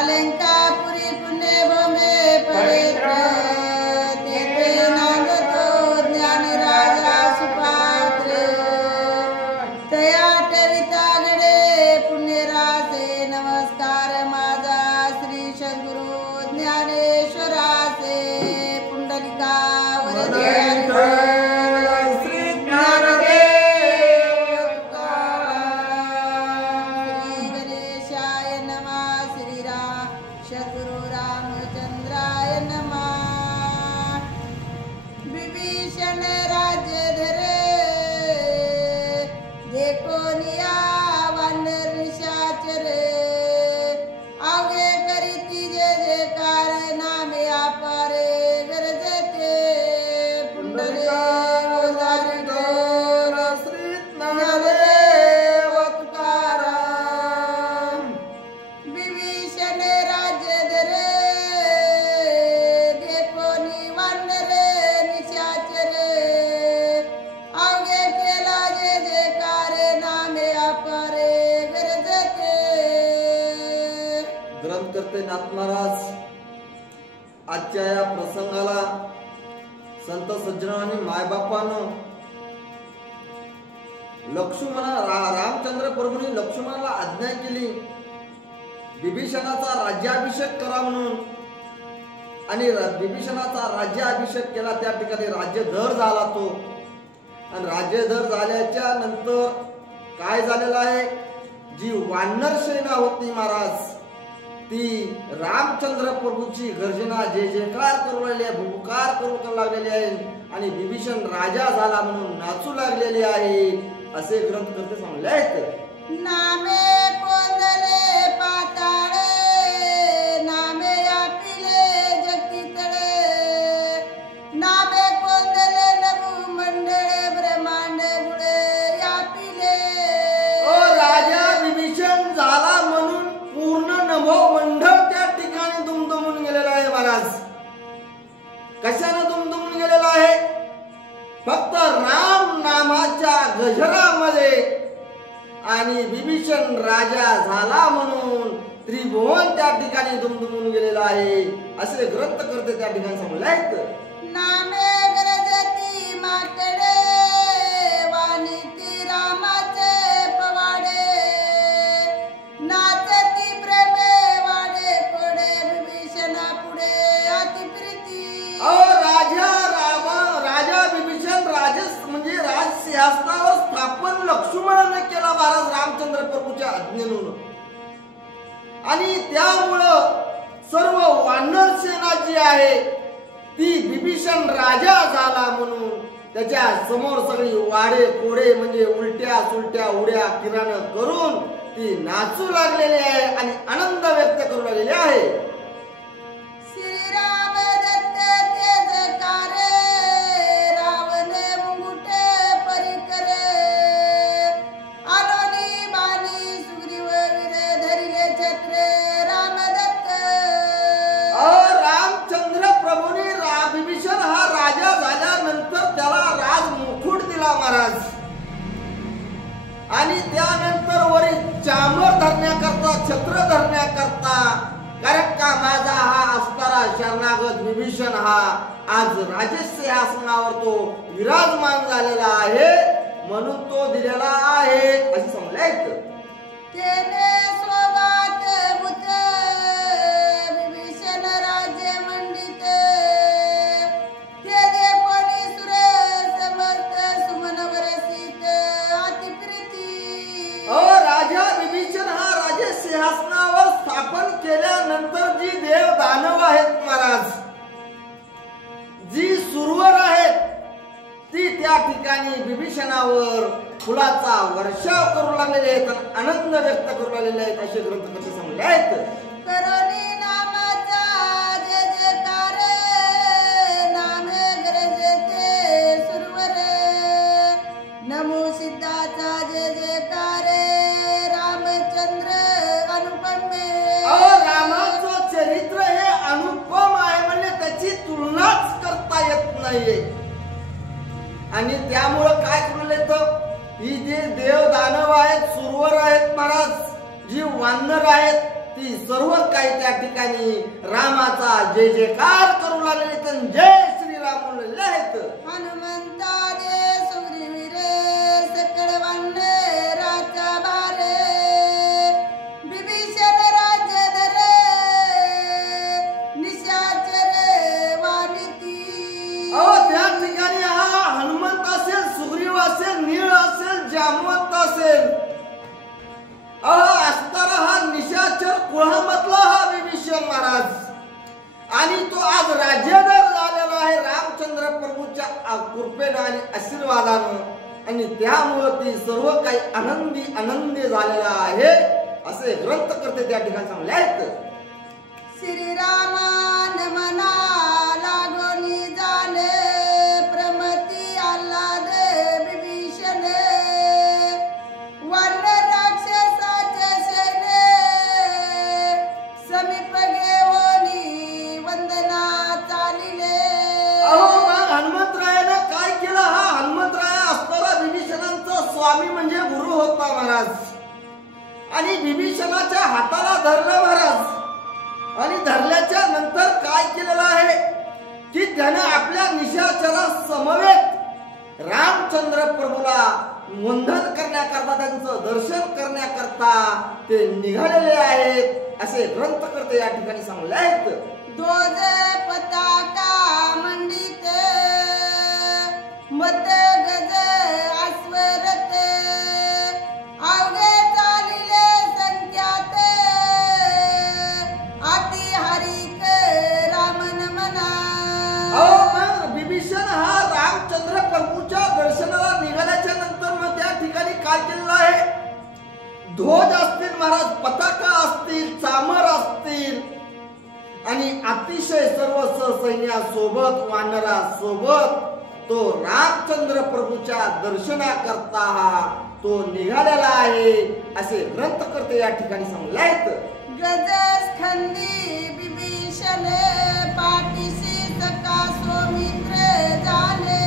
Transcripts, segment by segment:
अलंकापुरी पुण्यभूमे पवित्र तेथे नांदतो ज्ञान राजा सुपात्र तया ठेविता घडे पुण्यरासे नमस्कार माझा श्री सद्गुरु ज्ञानेश्वरासे पुंडलिका वरदे सद्गुरु रामचंद्राय नमः। विभीषण राज्य धरे देखो निया वानर निशाचर अवघे करीती जय जयकार नामे अपारे गरजते पुंडलिका ग्रंथकर्ते नाथ महाराज आजच्या या प्रसंगाला संत सज्जनांनी मायबापानं रामचंद्र प्रभूंनी लक्ष्मणाला आज्ञा केली विभीषणाचा राज्याभिषेक करा म्हणून आणि विभीषणाचा राज्याभिषेक केला। त्या ठिकाणी राज्यधर झाला तो आणि राज्यधर झाल्याच्या नंतर काय झालेलं आहे, जी वानर सेना होती महाराज ती रामचंद्र प्रभूची गर्जना जय जयकार करू लागली आहे, भूकार करू लागलेली आहे आणि विभीषण राजा झाला म्हणून नाचू लागलेली आहे असे ग्रंथकर्ते सांगले आहेत। नामे कोंदले पाताळे नामे यापिले जगतीतळे नामे कोंदले नभू मंडळे ब्रह्मांड गुळे यापिले। ओ राजा विभीषण झाला म्हणून पूर्ण नभो मंडळ त्या ठिकाणी दुमदुमून गेलेला आहे महाराज। कशाने दुमदुमून गेलेला आहे, फक्त राम नामाच्या गजरामध्ये आणि विभीषण राजा झाला म्हणून त्रिभुवन त्या ठिकाणी दुमदुमून गेलेला आहे असे ग्रंथकर्ते त्या ठिकाणी सांगले आहेत। नामे गरजती माकडे वाणीती रामाचे पवाडे नाचती प्रेमे वाडे कोडे विभीषणा पुढे अति प्रीती। राजा विभीषण म्हणजे राजसिंहासनावर स्थापन लक्ष्मणाने केला महाराज रामचंद्र प्रभूच्या आज्ञेनुसार आणि त्यामुळं सर्व वानर सेना जी आहे ती विभीषण राजा झाला म्हणून त्याच्या समोर सगळी वाडे कोडे म्हणजे उलट्या सुलट्या उड्या किराणं करून ती नाचू लागलेली आहे आणि आनंद व्यक्त करू लागलेली आहे। श्रीराम दत्त तेजकार रावणे मुंगुटे परिकरे अलोनी बाणी सुग्रीव वीर धरिले छत्रे राम दत्त। रामचंद्र प्रभूंनी विभीषण हा राजा झाल्यानंतर त्याला राज मुकुट दिला महाराज आणि त्यानंतर वरी चामर धरण्याकरता छत्र धरण्याकरता कारण का माझा हा असणारा शरणागत विभीषण हा आज राजसिंहासनावर तो विराजमान झालेला आहे म्हणून तो दिलेला आहे असे सांगले आहेत। तेने स्वभात भूत विभीषण राज्य मंडित तेजे कोणी सुरे समर्थ सुमन वरसित अति प्रीती। राजा विभीषण हा राजसिंहासनावर स्थापन केल्यानंतर जी देव दानव आहेत महाराज जी सुरवर आहेत ती त्या ठिकाणी विभीषणावर फुलाचा वर्षाव करू लागलेले आहेत आनंद व्यक्त करू लागलेले आहेत असे ग्रंथकर्ते सांगले आहेत। करोनी नामाचा जय जयकार नामे गरजते सुरवर नमो सिद्धाचा जय जयकार रामचंद्र अनुपमे। रामाचं चरित्र हे अनुपम आहे म्हणजे त्याची तुलनाच करता येत नाहीये आणि त्यामुळे काय करू येतं ही जे देव दानव आहेत सुरवर आहेत महाराज जी वानर आहेत ती सर्व काही त्या ठिकाणी रामाचा जय जयकार करू लागले. तर जय श्रीराम म्हणले आहेत. हनुमंता दे सुग्रीवीरे सकळ वानरे राजा बारे विभीषण राज्य धरे निशाचर वानिती. अहो त्या ठिकाणी हा हनुमंत असेल, सुग्रीव असेल, नीळ असेल, जामवंत असेल, असणारा हा निशाचर कुळामधला हा विभीषण महाराज आणि तो आज राज्यधर झालेला आहे रामचंद्र प्रभूच्या कृपेनं आणि आशीर्वादानं आणि त्यामुळे ती सर्व काही आनंदी झालेला आहे असे ग्रंथकर्ते त्या ठिकाणी सांगले आहेत. श्रीरामान मना लागोनी जाणे प्रमती आल्हाद विभीषण वन राक्षसाचे सेने समीप घेऊनी वंदना चालिले. अहो हनुमंतरायानं काय केलं? हा हनुमंतराय असताना विभीषणांचा स्वामी म्हणजे गुरु होता महाराज आणि विभीषणाच्या हाताला धरलं महाराज आणि धरल्याच्या नंतर काय केलेलं आहे की त्याने आपल्या निशाचरा समवेत रामचंद्र प्रभूला वंदन करण्याकरता त्यांचं दर्शन करण्याकरता ते निघालेले आहेत असे ग्रंथकर्ते या ठिकाणी सांगले आहेत. ध्वज पताका मंडित मत गज आस्वरत अवघे चालिले संख्यात अति हरिक रामन मना. मग विभीषण हा रामचंद्र प्रभूच्या दर्शनाला निघाल्याच्या नंतर मग त्या ठिकाणी काय केलेलं आहे? ध्वज असतील महाराज, पताका असतील, चामर असतील आणि अतिशय सर्व सैन्यासोबत वानरासोबत तो रामचंद्र प्रभूच्या दर्शनाकरता तो निघालेला आहे असे ग्रंथकर्ते या ठिकाणी सांगले आहेत. गजस्कंदी विभीषण पाठीशी सका सौमित्र जाणे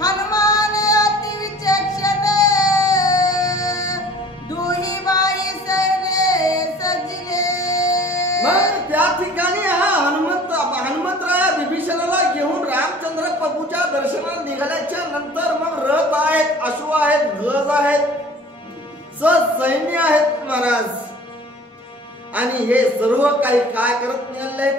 हनुमान अति विचक्षण दोही बाई सैने सजिले. मग त्या ठिकाणी हा हनुमंतराया विभीषणाला घेऊन रामचंद्र प्रभूच्या दर्शनाला निघाल्याच्या नंतर मग रथ आहेत, अश्व आहेत, गज आहेत, सैन्य आहेत महाराज आणि हे सर्व काही काय करत निघाले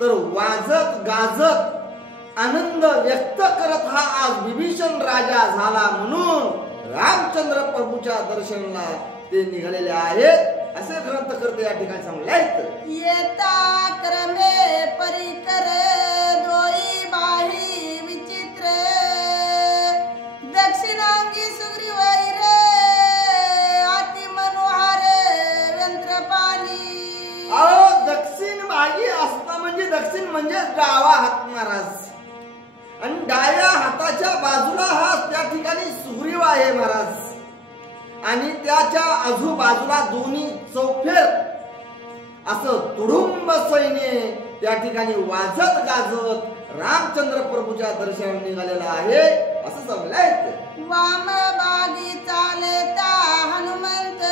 तर वाजत गाजत आनंद व्यक्त करत हा आज विभीषण राजा झाला म्हणून रामचंद्र प्रभूच्या दर्शनाला ते निघालेले आहेत असे ग्रंथकर्ते या ठिकाणी सांगले आहेत. येता क्रमे परिकर दोई बाही विचित्र दक्षिणांगी सुग्रीवैर अति मनोहर यंत्रपाणी. दक्षिण भागी असता म्हणजे दक्षिण म्हणजे डावा हात महाराज आणि डाव्या हाताच्या बाजूला हा त्या ठिकाणी सुग्रीव आहे महाराज आणि त्याच्या आजूबाजूला दोन्ही चौफेर असं तुडुंब सैन्य त्या ठिकाणी वाजत गाजत रामचंद्र प्रभूच्या दर्शनाला निघालेला आहे असं सांगले आहेत. वाम बागी चालता हनुमंत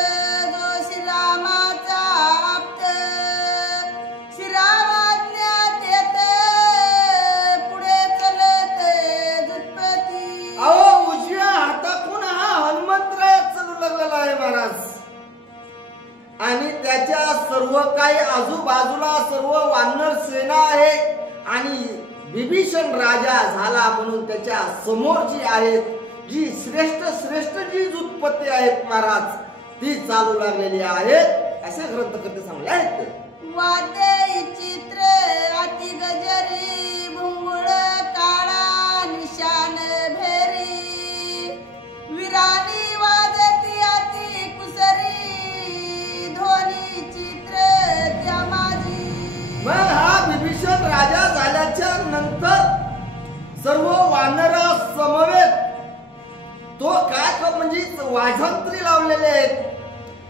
जो श्रीरामाचा आप्त श्रीरामाज्ञात येत पुढे चलत जुटपती. उजव्या हातातून हा हनुमंतराय चालू लागलेला आहे महाराज आणि त्याच्या सर्व काही आजूबाजूला सर्व वानर सेना आहे आणि विभीषण राजा झाला म्हणून त्याच्या समोर जी आहेत जी श्रेष्ठ जी उत्पत्ती आहेत महाराज ती चालू लागलेली आहे असे ग्रंथकर्ते सांगले आहेत. वाद्य चित्र अति गजरी भुंगुळ काळा निशान भेरी विरानी वाजती अति कुसरी ध्वनी चित्र त्या माझी. मग हा विभीषण राजा झाल्याच्या नंतर सर्व वानरा समवेत तो काय म्हणजे वाजंत्री लावलेले आहेत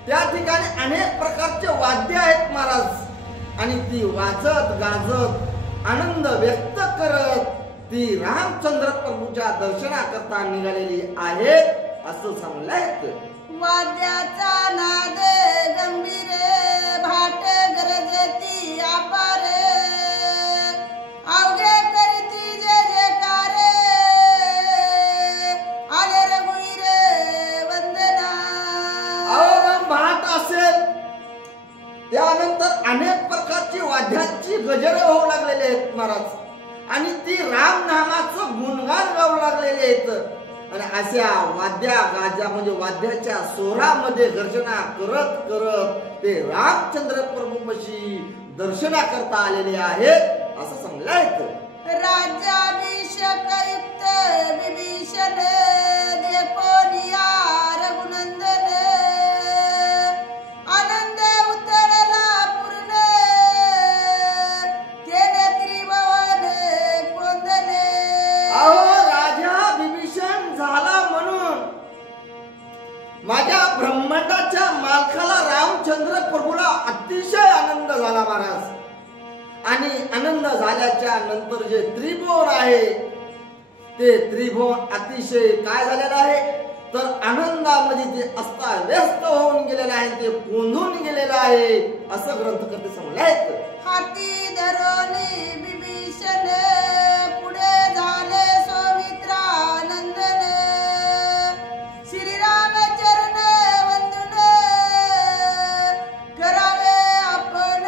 त्या ठिकाणी अनेक प्रकारचे वाद्य आहेत महाराज आणि ती वाजत गाजत आनंद व्यक्त करत ती रामचंद्र प्रभूच्या दर्शनाकरता निघालेली आहे असं सांगले आहेत. वाद्याचा नाद गंभीर गजर होऊ लागलेले आहेत महाराज, आणि ती राम नामाचं गुणगान गाऊ लागलेले आहेत. आणि अशा वाद्या गाजा म्हणजे वाद्याच्या सोरामध्ये गर्जना करत करत ते रामचंद्र प्रभूपाशी दर्शना करता आलेले आहेत असं सांगलं आहे. राज्याभिषेक युक्त विभीषण देखोनिया रघुनंदन आनंद उतरला पूर्ण तेने त्रिभुवन कोंदले. अहो राजा विभीषण झाला म्हणून माझ्या ब्रह्मांडाच्या मालकाला रामचंद्र प्रभूला अतिशय आनंद झाला महाराज. आणि आनंद झाल्याच्या नंतर जे त्रिभुवन आहे ते त्रिभुवन अतिशय काय झालेलं आहे तर आनंदामध्ये ते अस्ताव्यस्त होऊन गेलेलं आहे, ते गोंधून गेलेलं आहे असं ग्रंथकर्ते सांगले आहेत. हाती धरोनी विभीषण पुढे झाले सौमित्रानंदन श्रीराम चरण वंदन करावे आपण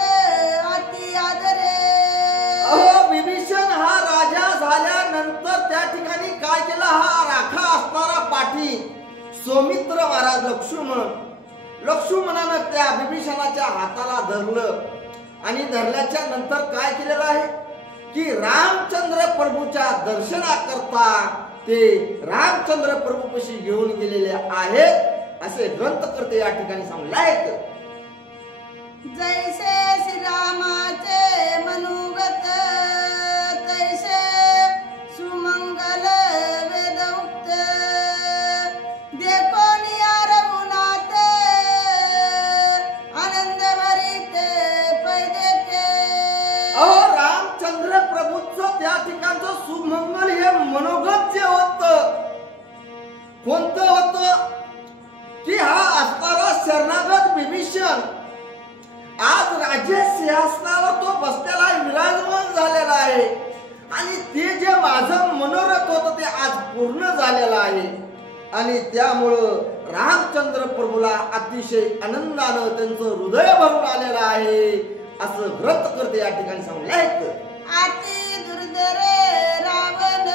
अति आदरे. अहो विभीषण हा राजा झाल्यानंतर त्या ठिकाणी काय केलं, हा राखा असणारा पाठी सौमित्र महाराज लक्ष्मणानं त्या विभीषणाच्या हाताला धरलं. आणि धरल्याच्या नंतर काय केलेलं आहे की रामचंद्र प्रभूच्या दर्शनाकरता ते रामचंद्र प्रभूपाशी घेऊन गेलेले आहेत असे ग्रंथकर्ते या ठिकाणी सांगले आहेत. जैसे श्रीरामाचे मनुगत तैसे सुमंगल वेदउक्त देखोनिया रघुनाथ आनंद भरित पैदेके. अहो रामचंद्र प्रभूचं त्या ठिकाणचं सुमंगल हे मनोगत जे होतं कोणतं होतं की हा असणारा शरणागत विभीषण आज राज्य सिंहासनावर तो बसलेला विराजमान झालेला आहे. आणि ते जे माझं मनोरथ होतं ते आज पूर्ण झालेलं आहे. आणि त्यामुळं रामचंद्र प्रभूला अतिशय आनंदानं त्यांचं हृदय भरून आलेलं आहे असं ग्रंथकर्ते या ठिकाणी सांगले आहेत. अति दुर्धर रावण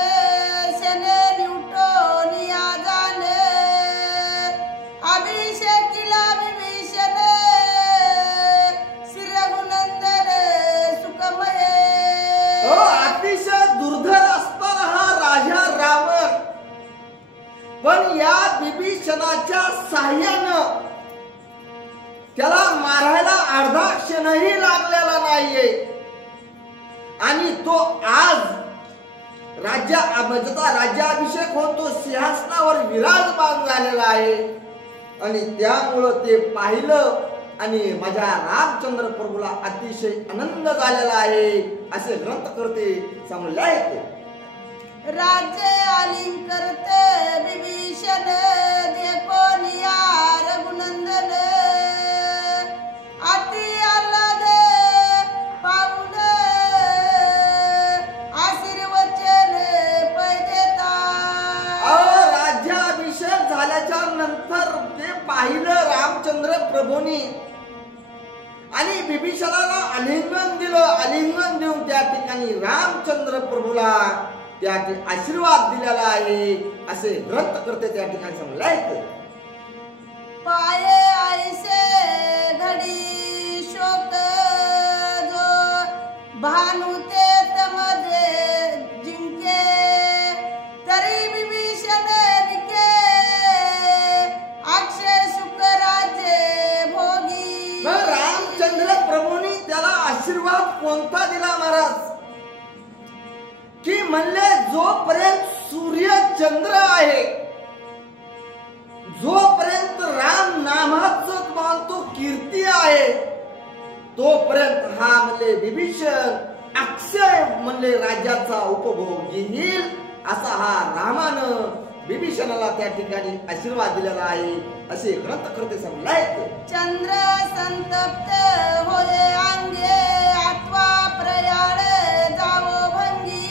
शन निवटोनिया झाले अभिषेकीला विभीषण श्री रघुनंदन सुखमय. अतिशय दुर्धर असणारा हा राजा रावण पण या विभीषणाच्या साह्यानं त्याला मारायला अर्धा क्षणही लागलेला नाहीये. आणि तो आज राज्याभिषेक होतो सिंहासनावर विराजमान झालेला आहे. आणि त्यामुळं ते पाहिलं आणि माझ्या रामचंद्र प्रभूला अतिशय आनंद झालेला आहे असे ग्रंथकर्ते सांगले आहेत. राज्य आलिंकरत विभीषण देखोनिया रघुनंदन अति आल्हाद पाऊल आशीर्वचन पैदेता. राज्याभिषेक झाल्याच्या नंतर ते पाहिलं रामचंद्र प्रभूंनी आणि विभीषणाला आलिंगन दिलं. आलिंगन देऊन त्या ठिकाणी रामचंद्र प्रभूला त्या आशीर्वाद दिलेला आहे असे ग्रंथकर्ते त्या ठिकाणी सांगले आहेत. पाये आईसे घडी शोक जो भानुते तमध्ये जिंके तरी विभीषण निके अक्षय सुख राज्य भोगी. रामचंद्र प्रभूंनी त्याला आशीर्वाद कोणता दिला महाराज की म्हणले जोपर्यंत सूर्य चंद्र आहे जोपर्यंत राम नामाचं मानतो कीर्ती आहे तोपर्यंत हा म्हणले विभीषण अक्षय म्हणले राज्याचा उपभोग घेईल असा हा रामानं विभीषणाला त्या ठिकाणी आशीर्वाद दिलेला आहे असे ग्रंथकर्ते सांगले आहेत. चंद्र संतप्त होये अंगे आठवा प्रयाळ जावो भंगी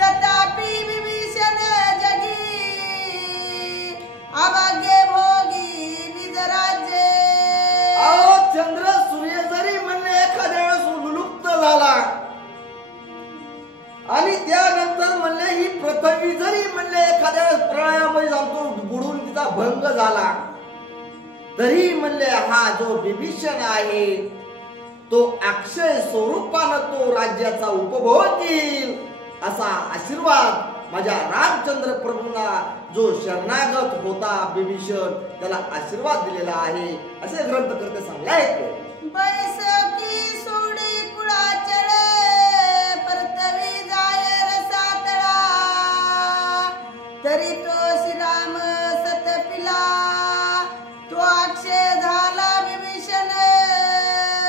तथापि विभीषण जगी अभाग्य भोगी निज राज्य. चंद्र सूर्य जरी म्हणले एखाद्या वेळेस संधीचा भंग झाला तरी म्हणले हा जो विभीषण आहे तो अक्षय स्वरूपानं तो राज्याचा उपभोग घेईल असा आशीर्वाद माझ्या रामचंद्र प्रभूंना जो शरणागत होता विभीषण त्याला आशीर्वाद दिलेला आहे असे ग्रंथकर्ते सांगलाय. बैसकी सोडी कुळाचळे परतवी जाय रसातळा तरी तो श्रीराम सत पिला तो अक्षय झाला विभीषण.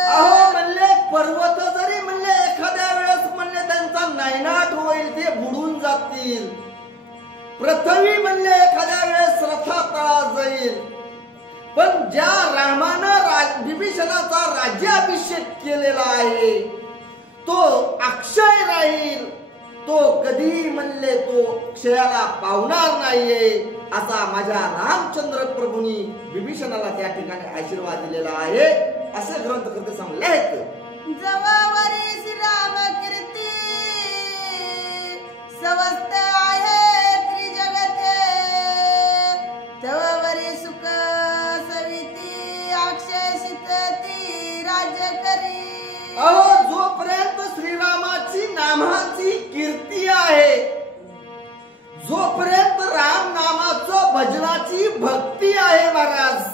अहो म्हणले पर्वत जरी म्हणले एखाद्या वेळेस म्हणले त्यांचा नायनाट होईल ते बुडून जातील. पृथ्वी म्हणले एखाद्या वेळेस रथातळा जाईल पण ज्या रामानं विभीषणाचा राज्याभिषेक केलेला आहे तो अक्षय राहील तो कधीही म्हणले तो क्षयाला पावणार नाहीये असा माझ्या रामचंद्र प्रभूंनी विभीषणाला त्या ठिकाणी आशीर्वाद दिलेला आहे असे ग्रंथकर्ते सांगले आहेत. जवावरी श्रीराम कीर्ती समस्त आहे त्रिजगते जवावरी सुख सविती अक्षय शितती राज्य करी. अहो जोपर्यंत श्रीरामाची नामाची कीर्ती आहे जोपर्यंत राम नामाचं भजनाची भक्ती आहे महाराज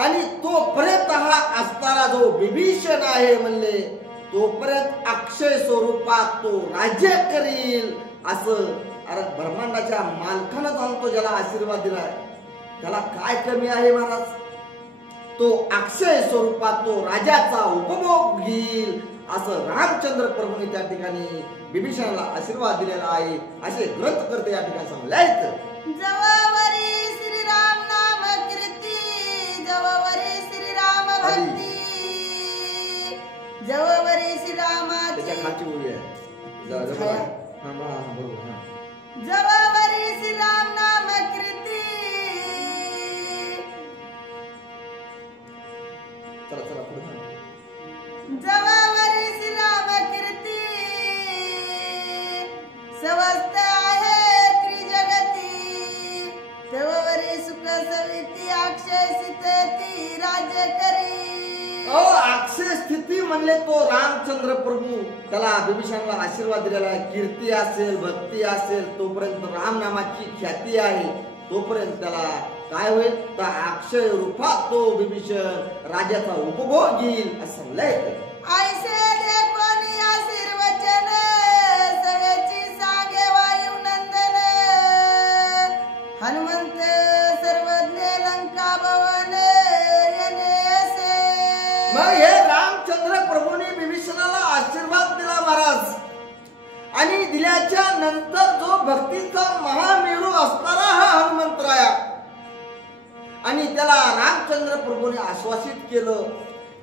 आणि तोपर्यंत हा असणारा जो विभीषण आहे म्हणले तोपर्यंत अक्षय स्वरूपात तो राज्य करील असं अरे ब्रह्मांडाच्या मालकानं सांगतो ज्याला आशीर्वाद दिलाय त्याला काय कमी आहे महाराज. तो अक्षय स्वरूपात तो राजाचा उपभोग घेईल असं रामचंद्र प्रभूंनी त्या ठिकाणी विभीषणाला आशीर्वाद दिलेला आहे असे ग्रंथकर्ते या ठिकाणी सांगले आहेत. जवावरी श्रीराम नाम कीर्ती जवावरी श्रीराम भक्ती जवावरी श्रीरामाची त्याच्या खालची ओळी आहे जवावरी श्रीराम नाम कीर्ती चला चला पुढे जवावरी श्रीराम कीर्ती समस्त आहे त्रिजगती जवावरी सुख सविती अक्षय स्थिती राज्य करी. अक्षय स्थिती म्हणले तो रामचंद्र प्रभू त्याला विभीषणाला आशीर्वाद दिलेला आहे. कीर्ती असेल भक्ती असेल तोपर्यंत राम नामाची ख्याती आहे तोपर्यंत त्याला काय होईल तर अक्षय रूपात तो विभीषण राजाचा उपभोग घेईल असं म्हणलंय. ऐसे दे कोणी आशीर्वचन सगळ्याची सांगे वायू नंदन हनुमंत सर्वज्ञ लंका भवन येनेसे. मग हे रामचंद्र प्रभूंनी विभीषणाला आशीर्वाद दिला महाराज आणि दिल्याच्या नंतर जो भक्तीचा महामेरू असणारा हा हनुमंतराया आणि त्याला रामचंद्र प्रभूने आश्वासित केलं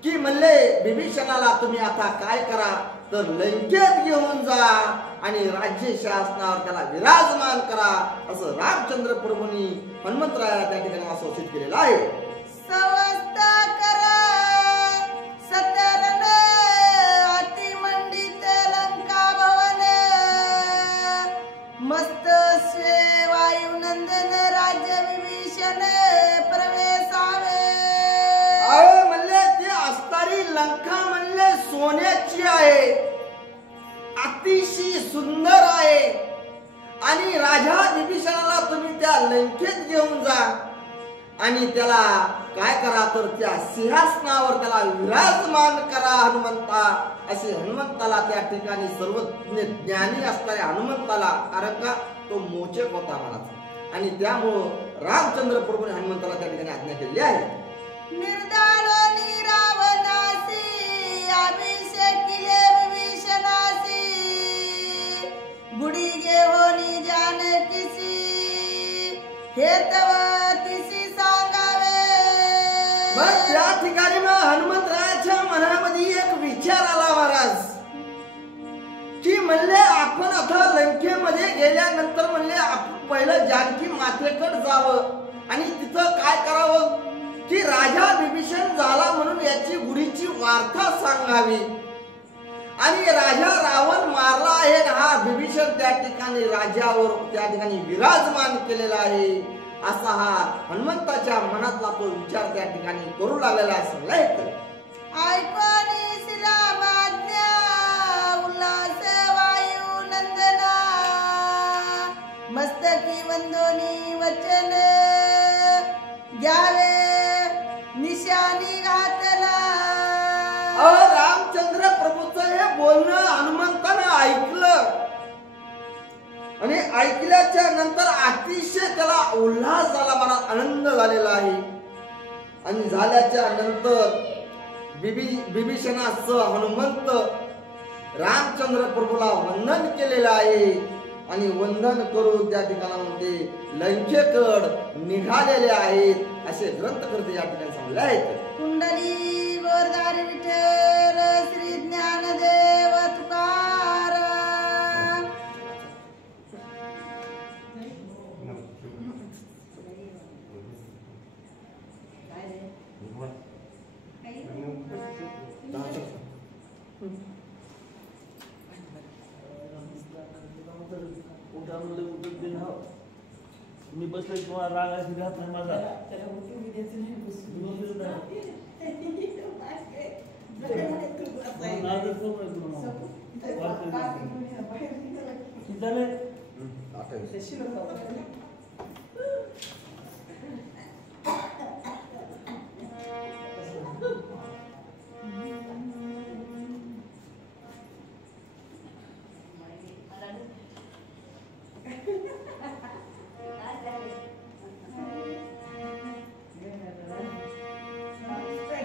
की म्हणले विभीषणाला तुम्ही आता काय करा तर लंकेत घेऊन जा आणि राज्य शासनावर त्याला विराजमान करा असं रामचंद्र प्रभूंनी हनुमंतरायाला त्या ठिकाणी आश्वासित केलेलं आहे. समस्त कर सतरन अतिमंडित लंका भवन मस्त स्वे वायू नंदन राज्य विभीषण प्रवेशावे. म्हणले ती असणारी लंका म्हणले सोन्याची आहे अतिशय सुंदर आहे आणि राजा विभीषणाला तुम्ही त्या लंकेत घेऊन जा आणि त्याला काय करा तर त्या सिंहासनावर त्याला विराजमान करा हनुमंता असे हनुमंताला त्या ठिकाणी सर्वज्ञ ज्ञानी असणाऱ्या हनुमंताला कारण का तो मोचक होता महाराज आणि त्यामुळं रामचंद्र प्रभूने हनुमंताला त्या ठिकाणी आज्ञा केली आहे. निर्दाळोनी रावणासी अभिषेकिले विभीषणासी बुडी घेऊनी जानकीसी हेतवतीसी सांगावे. मग त्या ठिकाणी मग हनुमंतरायाच्या मनामध्ये एक विचार आला महाराज की म्हणले आपण आता लंकेमध्ये गेल्यानंतर म्हणले आपण पहिलं जानकी मातेकडे जावं आणि तिथं काय करावं की राजा विभीषण झाला म्हणून याची गुढीची वार्ता सांगावी आणि राजा रावण मारला आहे हा विभीषण त्या ठिकाणी राजावर त्या ठिकाणी विराजमान केलेला आहे असा हा हनुमंताच्या मनातला तो विचार त्या ठिकाणी करू लागलेला सांगलाय. ऐकूनी श्रीरामाज्ञा उल्हास वायू नंदना मस्तकी वंदोनी वचन घ्यावे निशानी घातला. रामचंद्र प्रभूचं हे बोलणं हनुमंतानं ऐकलं आणि ऐकल्याच्या नंतर अतिशय त्याला उल्हास झाला, मनात आनंद झालेला आहे. आणि झाल्याच्या नंतर विभीषणासह हनुमंत रामचंद्र प्रभूला वंदन केलेलं आहे आणि वंदन करून त्या ठिकाणामध्ये लंकेकड निघालेले आहेत असे ग्रंथकर्ते या ठिकाणी सांगले आहेत. कुंडली गोरधारी विठ्ठल श्री ज्ञानदेव तुकाराम. मी बसले तुम्हाला राग अशी राहत नाही माझा.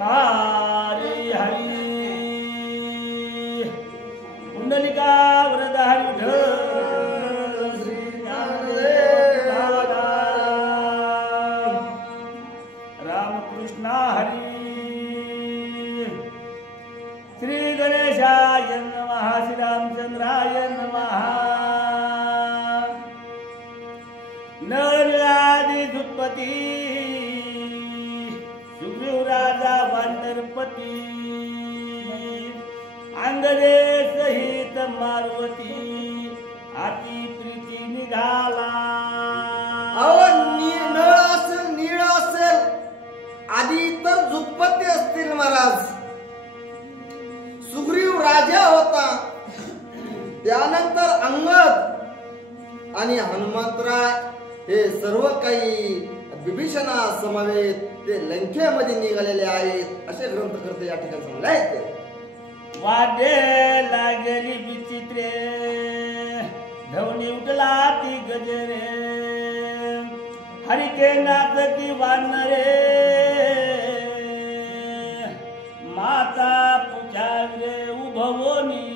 हरी हरी कुंडलिका वरदारी श्री रामकृष्ण हरी. श्री गणेशाय नमः. श्री रामचंद्राय नमः. नरआदि दुत्पती राजा वानरपती अंगदे सहित मारुती अति प्रीती निघाला. नळ असेल, नीळ असेल, आधी तर जुगपती असतील महाराज. सुग्रीव राजा होता, त्यानंतर अंगद आणि हनुमंतराय हे सर्व काही विभीषणा समवेत ते लंकेमध्ये निघालेले आहेत असे ग्रंथकर्ते या ठिकाणी सांगले आहेत. वाद्ये लागली विचित्रे धवनी उठला ती गजरे हरिके नाचती वानरे माता पुजारे उभवनी.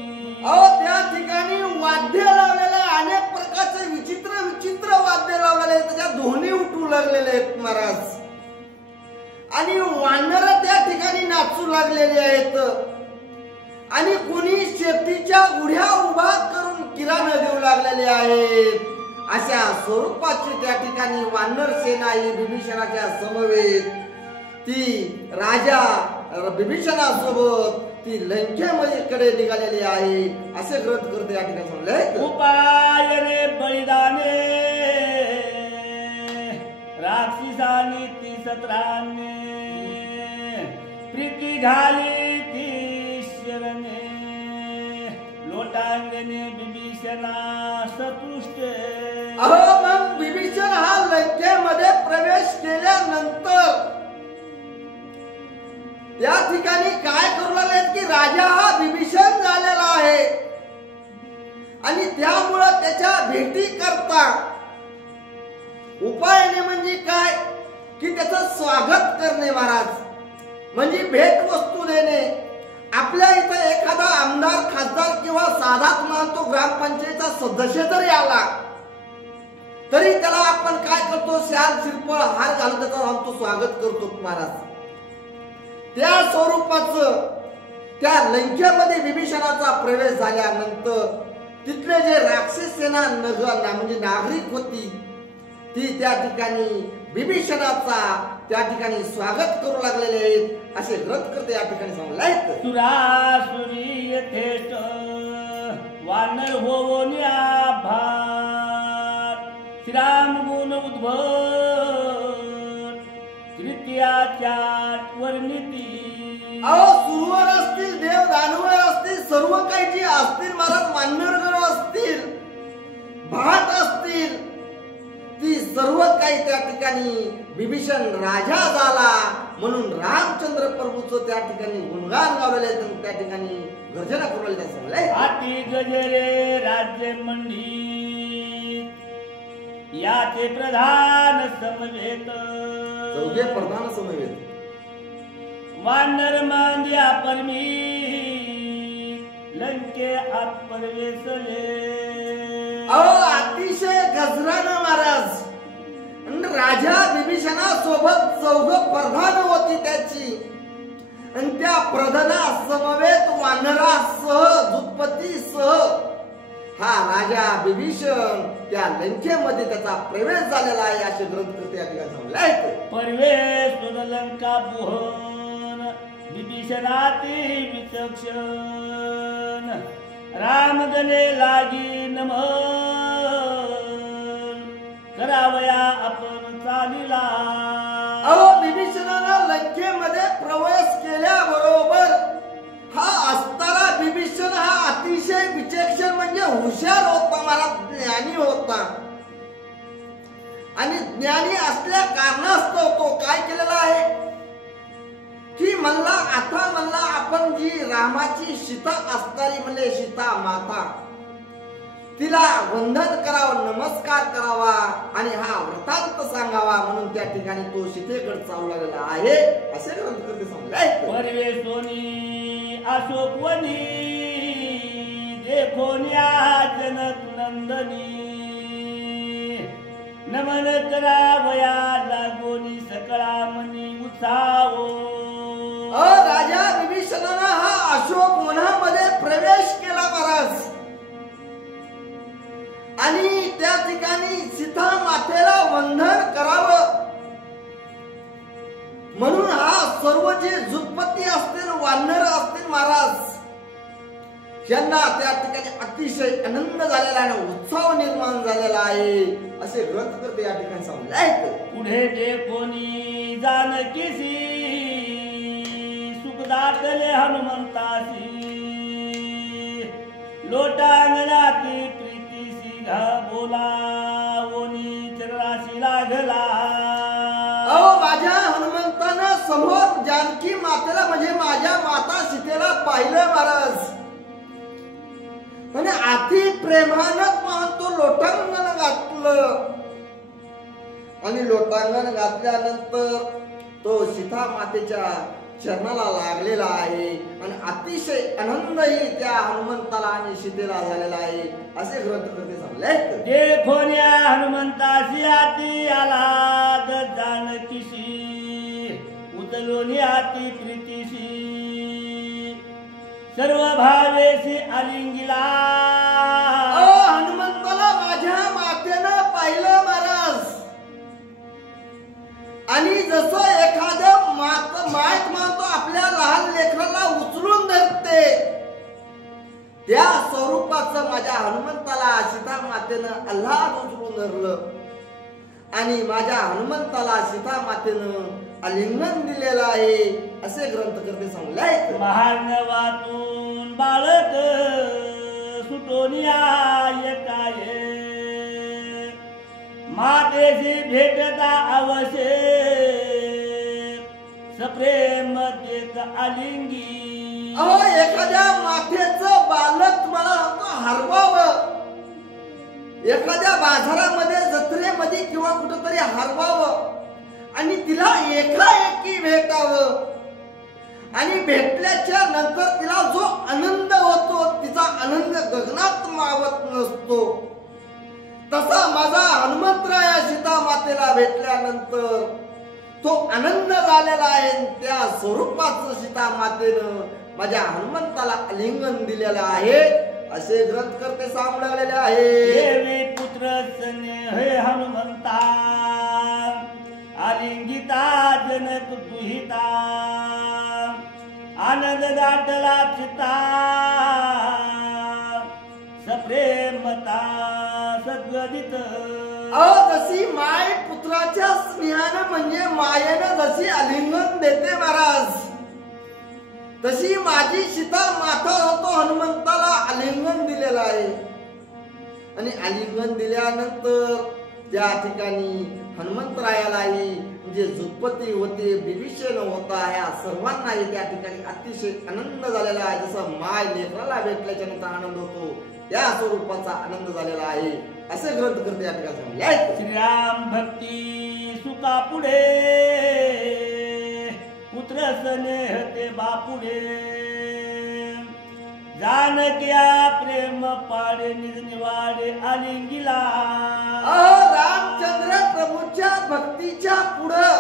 त्या ठिकाणी वाद्य लावलेले अनेक प्रकारचे विचित्र विचित्र वाद्य लावलेले त्याच्या ध्वनी उठू लागलेले आहेत महाराज. आणि वानर त्या ठिकाणी नाचू लागलेले आहेत आणि कोणी शेतीच्या उड्या उभा करून किराणा देऊ लागलेले आहेत. अशा स्वरूपाची त्या ठिकाणी वानर सेना ही विभीषणाच्या समवेत ती राजा विभीषणासोबत ती लंकेमध्ये कडे निघालेली आहे असे ग्रंथकर्ते या ठिकाणी सांगले. उपायने बलिदाने राक्षसानी ती सत्राने प्रीती झाली ती शरणे लोटांगणे विभीषणा सतुष्टे. मग विभीषण हा लंकेमध्ये प्रवेश केल्यानंतर त्या ठिकाणी काय करू लागले की राजा हा विभीषण झालेला आहे आणि त्यामुळं त्याच्या भेटी करता उपायने म्हणजे काय की त्याचं स्वागत करणे महाराज. म्हणजे भेट वस्तू देणे. आपल्या इथं एखादा आमदार खासदार किंवा साधाच मानतो ग्रामपंचायतचा सदस्य जरी आला तरी त्याला आपण काय करतो शाल शिरपळ हार घालून त्याचं आमचं स्वागत करतो महाराज. त्या स्वरूपाचं त्या लंकेमध्ये विभीषणाचा प्रवेश झाल्यानंतर तिथले जे राक्षस सेना म्हणजे नागरिक होती ती त्या ठिकाणी विभीषणाचा त्या ठिकाणी स्वागत करू लागलेले आहेत असे ग्रंथकर्ते या ठिकाणी सांगले आहेत. सुरासुरी यथेष्ट वानर होवोनी आभार श्रीराम गुरु येऊन उद्भट तृतीयाच्या वर्णिती अहो सुरवर असतील, देव दानवर असतील, सर्व काही जी असतील महाराज, वानरगण असतील, भाट असतील, ती सर्व काही त्या ठिकाणी विभीषण राजा झाला म्हणून रामचंद्र प्रभूचं त्या ठिकाणी गुणगान गावलेले आहेत, त्या ठिकाणी गर्जना करू लागले सांगले. हाती गजरे राज्य मंडित याचे प्रधान समवेत चौघे प्रधान समवेत वानर मांद्या परमी लंके आत परवेसले. अहो अतिशय गजरानं महाराज राजा विभीषणा सोबत चौघ प्रधान होती त्याची, आणि त्या प्रधाना समवेत वानरासह दुत्पत्तीसह हा राजा विभीषण त्या लंकेमध्ये त्याचा प्रवेश झालेला आहे असे ग्रंथकर्ते या ठिकाणी सांगले. परवेश लंका बुहन विभीषणाती विचक्षण रामगणे लागी नमन करावया आपण चालिला. अहो विभीषणानं लंकेमध्ये प्रवेश केल्याबरोबर हा असताना विभीषण हा अतिशय विचक्षण म्हणजे हुशार होता, मला ज्ञानी होता, आणि ज्ञानी असल्या कारणास्तव तो काय केलेला आहे की म्हणला आता म्हणला आपण जी रामाची सीता असणारी म्हणजे सीता माता तिला वंदन करावं, नमस्कार करावा आणि हा वृत्तांत सांगावा म्हणून त्या ठिकाणी तो सीतेकडे चालू लागलेला आहे असे ग्रंथकर्ते सांगले. परवेशोनी अशोकवनी देखोन्या जनक नंदनी नमन करावया लागोनी सकळा मनी उत्साहो. राजा विभीषणानं हा अशोक वनामध्ये प्रवेश केला महाराज, आणि त्या ठिकाणी सीता मातेला वंदन करावं म्हणून हा सर्व जे जुत्पत्ती असतील, वानर असतील महाराज, यांना त्या ठिकाणी अतिशय आनंद झालेला आहे, उत्साह निर्माण झालेला आहे असे ग्रंथकर्ते या ठिकाणी सांगले. पुढे देखोनी जानकीसी सुखदातले हनुमंतासी लोटांगणाती प्रीतीसी बोलावोनी चरणाशी लागला. अहो माझ्या हनुमंतानं समोर जानकी मातेला म्हणजे माझ्या माता सीतेला पाहिलं महाराज, म्हणजे अति प्रेमानं तो लोटांगण घातलं, आणि लोटांगण घातल्यानंतर तो सीता मातेच्या चरणाला लागलेला आहे, आणि अतिशय आनंदही त्या हनुमंताला आणि सीतेला झालेला आहे असे ग्रंथकर्ते सांगले. देखोन्या हनुमंतासी आती आला जानकीशी उतलोनी आती प्रीतीशी सर्व भावेशी आलिंगिला. हनुमंताला माझ्या मातेनं पाहिलं महाराज, आणि जसं एखाद्या मायत मानतो आपल्या लहान लेकराला उचलून धरते, त्या स्वरूपाचं माझ्या हनुमंताला सीता मातेनं अल्लाद उचलून धरलं, आणि माझ्या हनुमंताला सीता मातेनं आलिंगन दिलेलं आहे असे ग्रंथकर्ते सांगले. महार्णवातून बाळक सुटोनिया एकाये मातेशी भेटता अवशेष सप्रेम देत आलिंगी. अहो एखाद्या मातेचं बालक मला हरवावं, एखाद्या बाजारामध्ये जत्रेमध्ये किंवा कुठंतरी हरवावं आणि तिला एकाएकी भेटावं, आणि भेटल्याच्या नंतर तिला जो आनंद होतो तिचा आनंद गगनात मावत नसतो, तसा माझा हनुमंतराया सीता मातेला भेटल्यानंतर तो आनंद झालेला आहे. त्या स्वरूपाचं सीता मातेनं माझ्या हनुमंताला आलिंगन दिलेलं आहे असे ग्रंथकर्ते सांगू लागलेले आहे. देवी पुत्र हे हनुमंता आलिंगिता जनक दुहिता आनंद दाटला चिता सप्रेमता सद्गदित जशी माय पुत्राच्या स्नेहानं म्हणजे मायेनं जशी आलिंगन देते महाराज, तशी माझी सीता माता होतो हनुमंताला आलिंगन दिलेलं आहे. आणि आलिंगन दिल्यानंतर त्या ठिकाणी हनुमंतरायालाही म्हणजे जुत्पती होते, विभीषण होता, ह्या सर्वांनाही त्या ठिकाणी अतिशय आनंद झालेला आहे. जसं माय लेकराला भेटल्याच्या नंतर आनंद होतो त्या स्वरूपाचा आनंद झालेला आहे असे ग्रंथकर्ते या ठिकाणी सांगले आहेत. श्रीराम भक्ती सुका पुढे, पुत्र स्नेह ते बापुढे, जानक्या प्रेम पाडे निज निवाडे आलिंगिला. रामचंद्र प्रभूच्या भक्तीच्या पुढं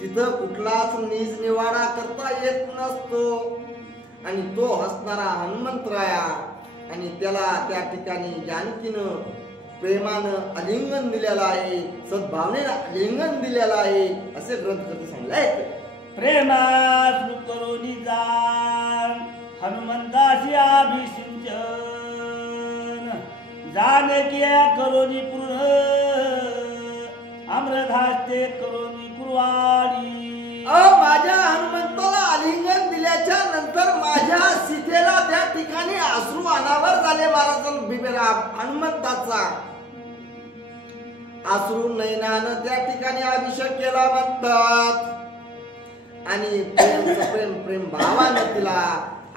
तिथं कुठलाच निज निवाडा करता येत नसतो. आणि तो हसणारा हनुमंतराया आणि त्याला त्या ठिकाणी जानकीनं प्रेमानं आलिंगन दिलेलं आहे, सद्भावनेनं आलिंगन दिलेलं आहे असे ग्रंथकर्ते सांगले. प्रेमाश्रू करोनी जाण हनुमंताशी अभिषिंचन, जानक्या करोनी पूर्ण अमृधास्ते करोनी कुरवाडी. माझ्या हनुमंताला आलिंगन दिल्याच्या नंतर माझ्या सीतेला त्या ठिकाणी अश्रू अनावर झाले महाराज. बिबेरा हनुमंताचा अश्रू नयनानं त्या ठिकाणी अभिषेक केला म्हणतात. आणि प्रेम प्रेम भावानं तिला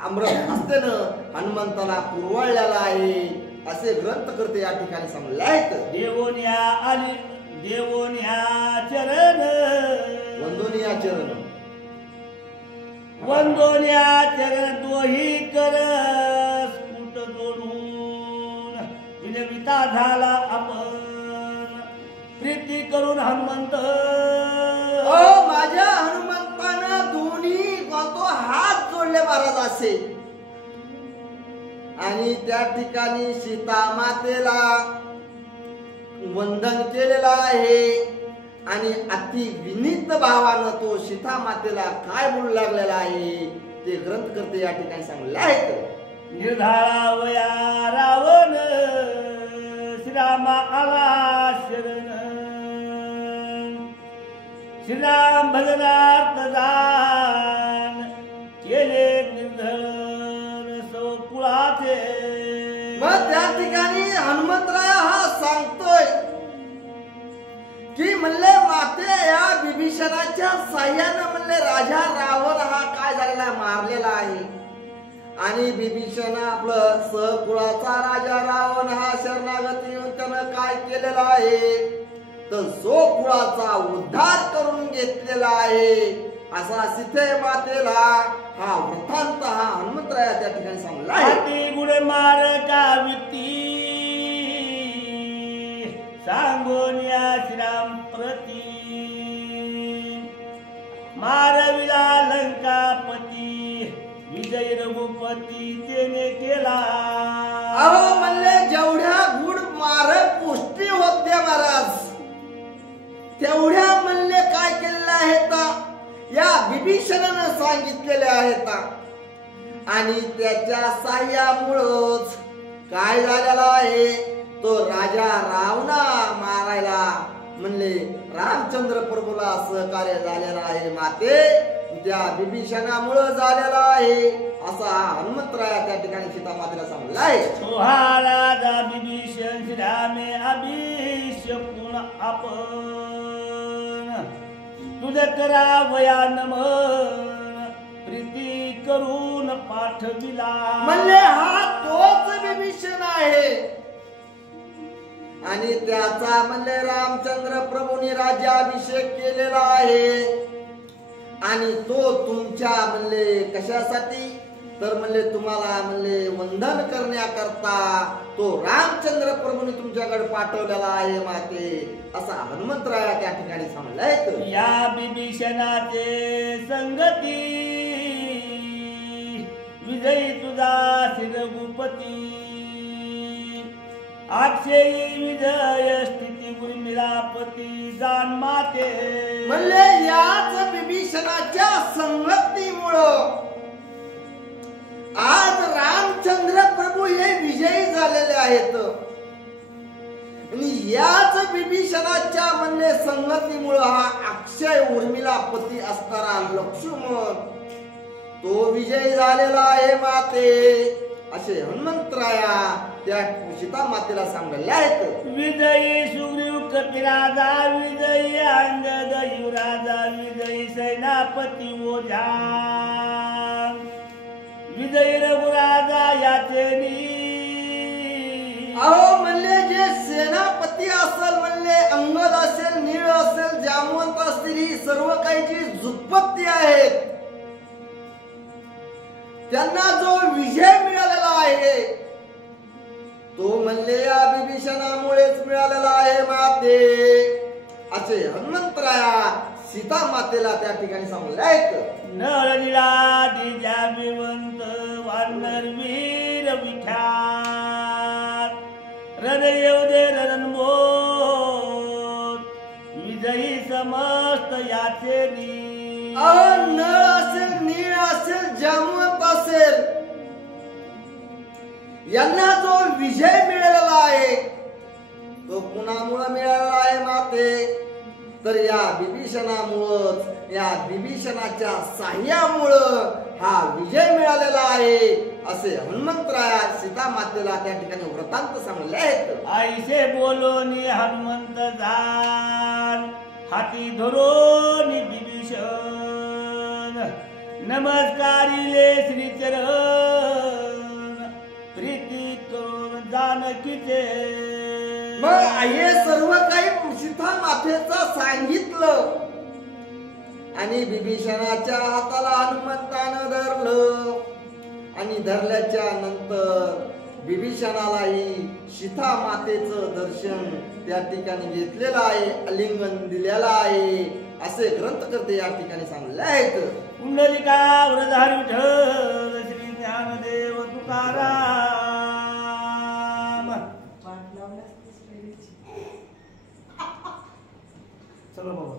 अमृत हस्तेनं हनुमंताला पुरवळलेला आहे असे ग्रंथकर्ते या ठिकाणी सांगले आहेत. देवोन्या आली देवोन्या चरण, वंदोनिया चरण, वंदोन्या चरण दोही कर स्फुट जोडून विनविता झाला आपण प्रीती करून हनुमंत. माझ्या हनुमंतानं दोन्ही हात जोडले महाराज असे. आणि त्या ठिकाणी सीता मातेला वंदन केलेलं आहे. आणि अति विनीत भावानं तो सीता मातेला काय बोलू लागलेला आहे ते ग्रंथकर्ते या ठिकाणी सांगले आहेत. निर्धारा वया रावण श्रीरामा आला शरण, श्रीराम भजनार्थ दान केले निर्धन सकुळाचे. मग त्या ठिकाणी हनुमंतराय हा सांगतोय की म्हणले माते या विभीषणाच्या साह्यानं म्हणले राजा रावण हा काय झालेला मारलेला आहे. आणि विभीषण आपलं सहकुळाचा राजा रावण हा शरणागती येऊन त्यानं काय केलेला आहे तर जो कुळाचा उद्धार करून घेतलेला आहे असा सीते मातेला हा वृत्तांत हा हनुमंतराया त्या ठिकाणी सांगला आहे. गुणे मार का व्यक्ती सांगोनिया श्रीराम प्रती, मारविला लंकापती विजय रघुपती त्याने केला. अहो म्हणले जेवढ्या गुड मार पुष्टी होते महाराज तेवढ्या म्हणले काय केलेलं आहे या विभीषणानं सांगितलेले आहेत. आणि त्याच्या साह्यामुळंच काय झालेला आहे तो राजा रावणा मारायला म्हणले रामचंद्र प्रभूला सहकार्य झालेला आहे. माते त्या विभीषणामुळे झालेला आहे असा हनुमंतराया त्या ठिकाणी सीता मातेला सांगला आहे. सोहा राजा विभीषण श्रीरामे अभिषेकून आपण तुझ करावया नमन प्रीती करून पाठविला. म्हणले हा तोच विभीषण आहे. आणि त्याचा म्हणले रामचंद्र प्रभूंनी राज्याभिषेक केलेला आहे. आणि तो तुमच्या म्हणले कशासाठी तर म्हणले तुम्हाला म्हणले वंदन करण्याकरता तो रामचंद्र प्रभूंनी तुमच्याकडे पाठवलेला आहे माते असा हनुमंतराया त्या ठिकाणी सांगलाय. या विभीषणाचे संगती विजयी तुझा श्री रघुपती, अक्षयी विजय स्थिती गुरुमिलापती जान माते. म्हणले याच विभीषणाच्या संगतीमुळं आज रामचंद्र प्रभू हे विजयी झालेले आहेत. आणि याच विभीषणाच्या म्हणणे संगतीमुळे हा अक्षय उर्मिला पती असणारा लक्ष्मण तो विजय झालेला आहे माते, असे हनुमंतराया त्या सीता मातेला सांगलेले आहेत. विजयी सुग्रीव कपिराजा, विजयी अंगद युवराजा, विजयी सेनापती ओझा, विजयी रघुराजा याचे अहो म्हणले जे सेनापती असेल, म्हणले अंगद असेल, नीळ असेल, जामवंत असतील, ही सर्व काही जी जुत्पत्ती आहेत त्यांना जो विजय मिळालेला आहे तो म्हणले या विभीषणामुळेच मिळालेला आहे माते, असे हनुमंतराया सीता मातेला त्या ठिकाणी सांगले आहेत. नरनिळा दिजाभिवंत वानर वीर विख्यात, रणदेव दे रणमोद, विजयी समस्त याचे नळ असेल, नीळ असेल, जामवंत असेल, यांना जो विजय मिळालेला आहे तो कुणामुळे मिळालेला आहे माते, तर या विभीषणामुळेच, या विभीषणाच्या साह्यामुळं हा विजय मिळालेला आहे, असे हनुमंतराया सीता मातेला त्या ठिकाणी वृत्तांत सांगले आहेत. आईसे बोलोनी हनुमंत जान, हाती धरोनी विभीषण, नमस्कारिले श्रीचरण, प्रीती करून जानकीचे. मग हे सर्व काही सीता मातेचं सांगितलं आणि विभीषणाच्या हाताला हनुमंतानं धरलं आणि धरल्याच्या नंतर विभीषणालाही सीता मातेचं दर्शन त्या ठिकाणी घेतलेलं आहे, आलिंगन दिलेलं आहे, असे ग्रंथकर्ते या ठिकाणी सांगले आहेत. पुंडलिका वरदार विठ्ठल श्री ज्ञानदेव तुकाराम. चला बाबा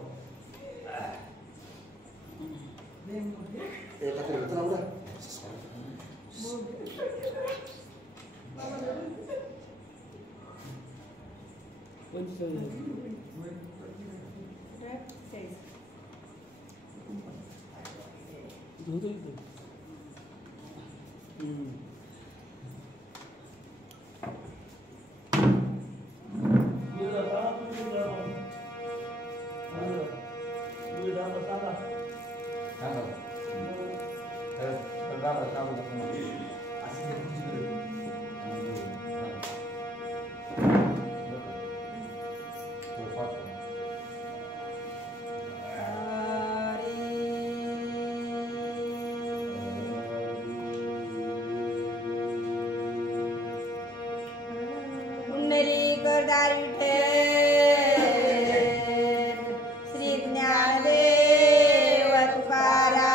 श्री ज्ञानदेव तुकाराम.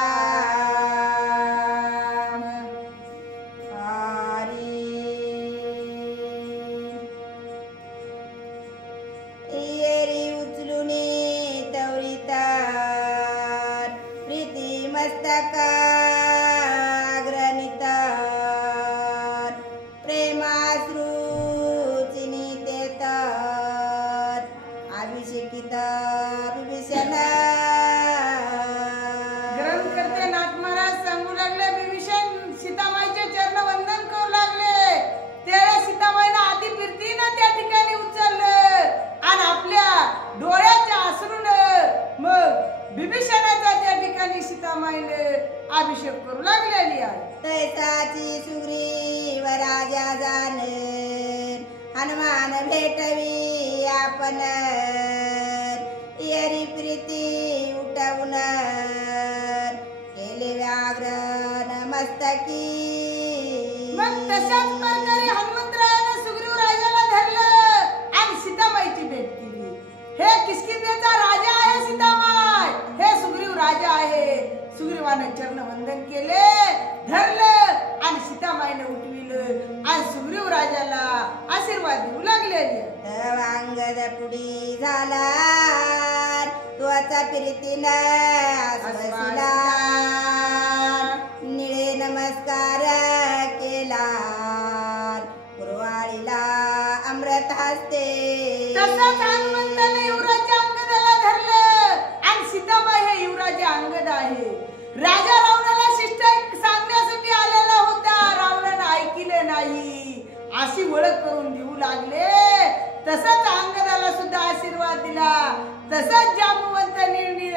येरी उचलुनी तवरितार, प्रीती मस्तकाग्रनितार, प्रेमाश्रू चिनितेतर, अभिषेकित विभीषण. ग्रंथकर्ते नाथ महाराज सांगू लागले, विभीषण सीतामाईचे चरण वंदन करू लागले. त्याला सीतामाईनं आधी फिरतीनं त्या ठिकाणी उचललं आणि आपल्या डोळ्याच्या आसरून मग विभीषणाचा त्या ठिकाणी सीतामाईने अभिषेक करू लागलेली आहे. तैसाची सुग्रीव राजा जाण, हनुमान भेटवी आपण, येरी प्रीती उठवून, केले व्याघ्र नमस्तकी. मग तशाच प्रकारे हनुमंतरायाने सुग्रीव राजाला धरलं आणि सीतामाईची भेट केली. हे किष्किंधेचा राजा आहे सीतामाई, हे सुग्रीव राजा आहे. सुग्रीवाने चरण वंदन केले, धरलं आणि सीतामाईने उठविलं आणि सुग्रीव राजाला आशीर्वाद देऊ लागलेली. अंगद पुढी झाला, त्वचा प्रीतीनं आसवसिला, निळे नमस्कार केला, कुरवाळीला अमृत हस्ते तसाच जांबुवंत निर्णय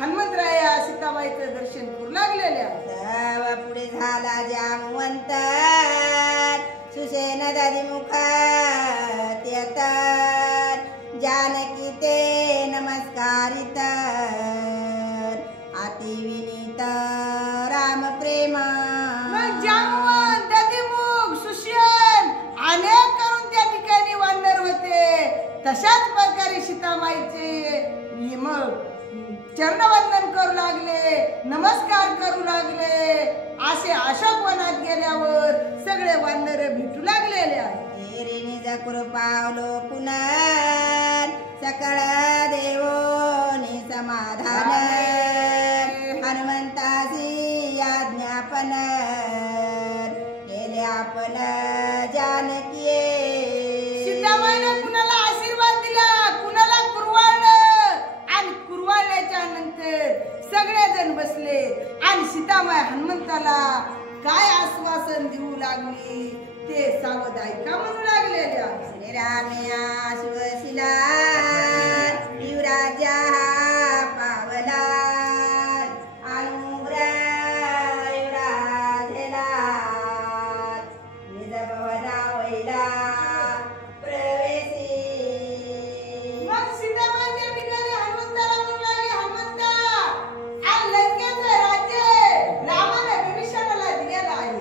हनुमंतराया सीताबाईचं दर्शन करू लागलेल्या. तव पुढे झाला जामवंत सुसेन दधिमुख त्यतर जानकी ते नमस्कारित अति विनीत राम प्रेम. मग जांबुवंत दधिमुख सुसेन अनेक करून त्या ठिकाणी वानर होते. तशाच प्रकारे सीतामाईचे मग चरणवंदन करू लागले, नमस्कार करू लागले. असे अशोक वनात गेल्यावर सगळे वानर भेटू लागलेले आहेत. निज कृपावलो पुनर सकळ देवोनी समाधान हनुमंतासी आज्ञापन केले आपण जानकी. सीतामाईने कुणाला आशीर्वाद दिला, कुणाला कुरवाळलं आणि कुरवाळल्याच्या नंतर सगळेजण बसले आणि सीतामाई हनुमंताला काय आश्वासन देऊ लागली ते सावध ऐका म्हणू लागलेल्या. श्रीराम्या सुवशिला युवराजा पावला अनुग्र युवराजेला निज भवना वैला प्रवेशी. मग सीतामाईच्या ठिकाणी हनुमंताला म्हणू लागले, हनुमंता आज लंकेचं राज्य रामाने विभीषणाला दिलेलं आहे.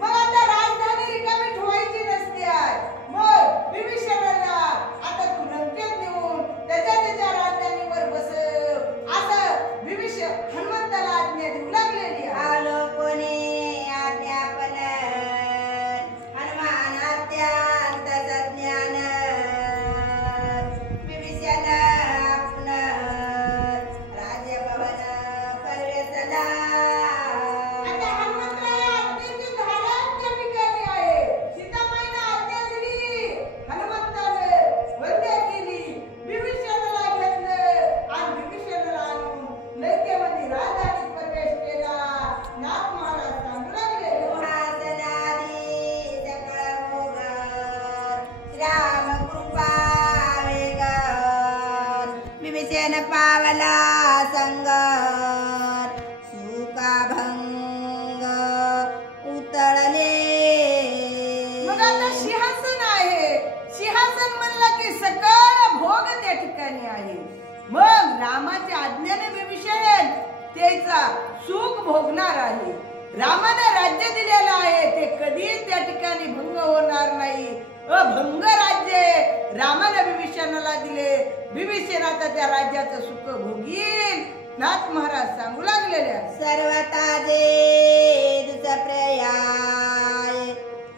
मग आता राजधानी रिकामी ठेवायची नसते आहे. मग विभीषणाला आता तू लंकेत नेऊन त्याच्या राजधानीवर बसव असं विभीषण हनुमंताला आज्ञा देऊ लागलेली आहे. अवलोकने आज्ञापन हनुमान अत्यंत सज्ञान विभीषण आपण राजभवन प्रवेशला. आता हनुमंतराया आज्ञेची धाराच्या ठिकाणी आहे. सीतामाईने आज्ञा दिली, हनुमंताने वंदे केली, विभीषणाला घेतलं आणि विभीषणाला आणून लंकेमध्ये राजधानीत प्रवेश केला. नाथ महाराज सांगू लागले, सिंहासनादी सकळ भोग राम कृपा वेग विभीषण पावला संग सुखाभंग उतळले. मग आता सिंहासन आहे. सिंहासन म्हणलं की सकळ भोग त्या ठिकाणी आहे. मग रामाच्या आज्ञेने विभीषण त्याचा सुख भोगणार आहे. रामाने राज्य दिलेलं आहे, ते कधीच त्या ठिकाणी भंग होणार नाही. अभंग राज्य रामाने विभीषणाला दिले. विभीषण आता त्या राज्याचं सुख भोगील. नाथ महाराज सांगू लागलेले आहेत. सर्वता जे दुस पर्याय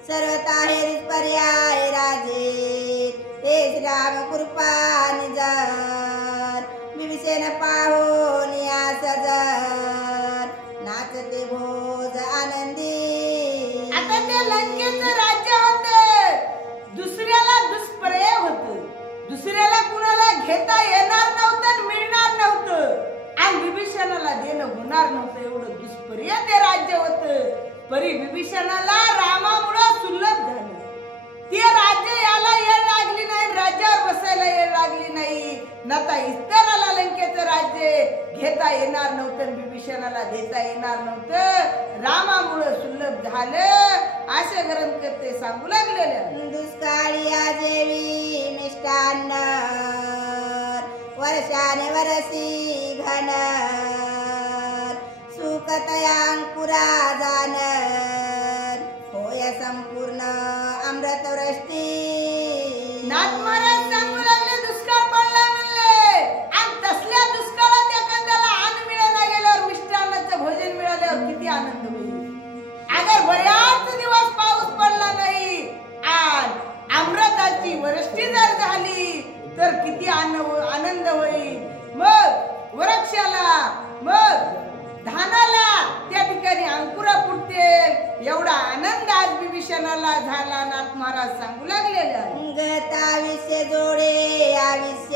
सर्वता हे पर्याय राजे ते राम कृपा निजर विभीषण पाहून या सजर नाचते भोज आनंदी. आता त्या लंकेचं राज्य होतं, दुसऱ्याला दुष्पर्याय होतं. दुसऱ्याला कुणाला घेता येणार नव्हतं, मिळणार नव्हतं आणि विभीषणाला देणं होणार नव्हतं. एवढं दुष्पर्याय ते राज्य होतं. परी विभीषणाला रामामुळे सुलभ झालं. ते राज्य याला येळ लागली नाही, राज्यावर बसायला येळ लागली नाही. नता इतराला लंकेचं राज्य घेता येणार नव्हतं, विभीषणाला देता येणार नव्हतं. रामामुळे सुलभ झालं असे ग्रंथकर्ते सांगू लागलेले. दुष्काळी आजेवी मिष्टान्न वर्षाने वरसी घन सुखतयांकुरा जाणर होय संपूर्ण अमृतवृष्टी. नाथ महाराज सांगू लागले, दुष्काळ पडला म्हणले आणि तसल्या दुष्काळात एखाद्याला अन्न मिळायला गेल्यावर मिष्टान्नाचं भोजन मिळाल्यावर किती आनंद होईल. अगर बऱ्याच दिवस पाऊस पडला नाही आणि अमृताची वृष्टी जर झाली तर किती आनंद होईल. मग वृक्षाला, मग धानाला त्या ठिकाणी अंकुरा फुटतील. एवढा आनंद आज विभीषणाला झाला. नाथ महाराज सांगू लागलेले. गताविष्य जोडे आविष्य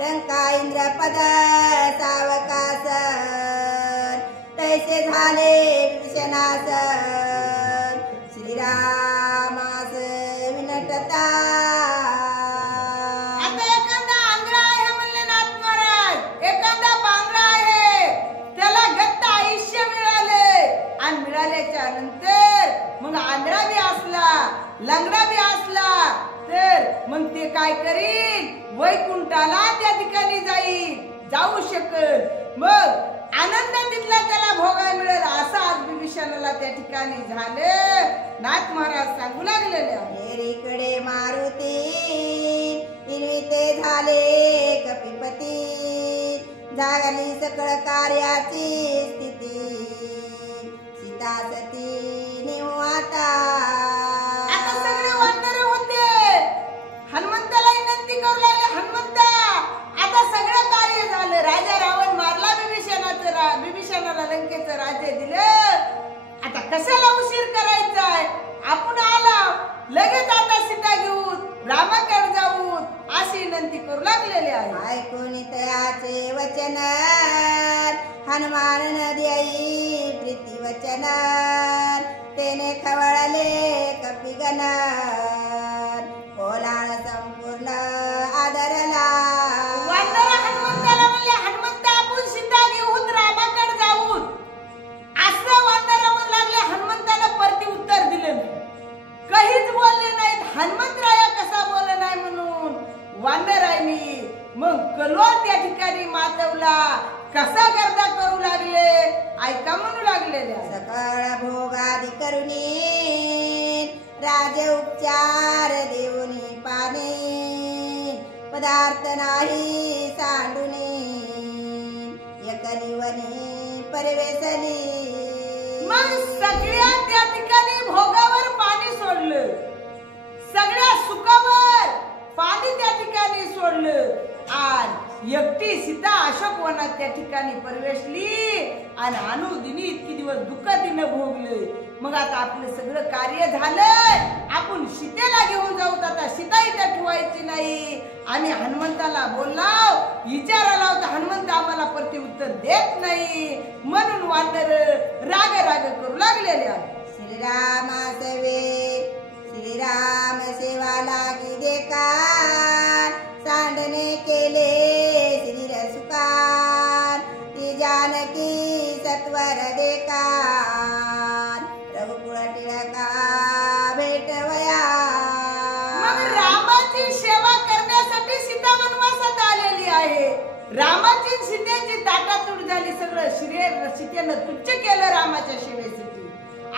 रंका इंद्रपद सावकास तैसे झाले विभीषणास श्रीरामास विनटता. आता झाल्याच्या नंतर मग आंधळा बी असला लंगडा बी असला तर मग ते काय करील वैकुंठाला त्या ठिकाणी जाऊ शकल मग आनंद तिथला त्याला भोगायला मिळेल असं आज विभीषणाला त्या ठिकाणी झालं. नाथ महाराज सांगू लागलेले आहे इकडे मारुती इरविते झाले कपिपती जागली सकळ कार्याची स्थिती सीता सती निवाता. आता सगळे वानर होते हनुमंताला विनंती करू लागले हनुमंता आता सगळं कार्य झालं राजा रावण मारला विभीषणाला लंकेचं राज्य दिलं आता कशाला उशीर करायचाय आपण आला लगेच आता सीता घेऊन रामाकडे जाऊ अशी विनंती करू लागलेली आहे. ऐकून तयाचे वचन हनुमान न देई प्रीती वचन तेने खवळले कपिगण ओलाळ संपूर्ण आदरला. वानर हनुमंताला म्हणले हनुमंता आपण सीता घेऊन रामाकडे जाऊ असं वानर म्हणू लागले. हनुमंतानं परती उत्तर दिले नाही काहीच बोलले नाहीत. हनुमंतराया कसा बोलला नाही म्हणून वानरांनी मग कलोर त्या ठिकाणी मातवला कसा गर्दा करू लागले ऐका म्हणू लागलेले. सकळ भोगादी करुणी राज उपचार देऊनी पाने पदार्थ नाही सांडुनी एकलिवनी परवेसली. मग सगळ्या त्या ठिकाणी भोगावर पाणी सोडलं सगळ्या सुखावर पाणी त्या ठिकाणी सोडलं आणि एकटी सीता अशोक वनात त्या ठिकाणी प्रवेशली आणि अनुदिनी इतकी दिवस दुःख तिनं भोगलं. मग आता आपलं सगळं कार्य झालं आपण सीतेला घेऊन जाऊ आता सीता इथं ठेवायची नाही. आम्ही हनुमंताला बोललाव विचारायला होता हनुमंत आम्हाला प्रति उत्तर देत नाही म्हणून वानर राग करू लागलेले आहे. श्रीरामा सेवे श्रीराम सेवा लागी देकार सांडणे केले श्रीर सुकार ती जानकी सत्वर देकार रघुकुळ टिळका भेटवया. मग रामाची सेवा करण्यासाठी सीता वनवासात आलेली आहे. रामाची सीतेची ताटातूट झाली सगळं सीतेनं तुच्छ केलं रामाच्या सेवेसाठी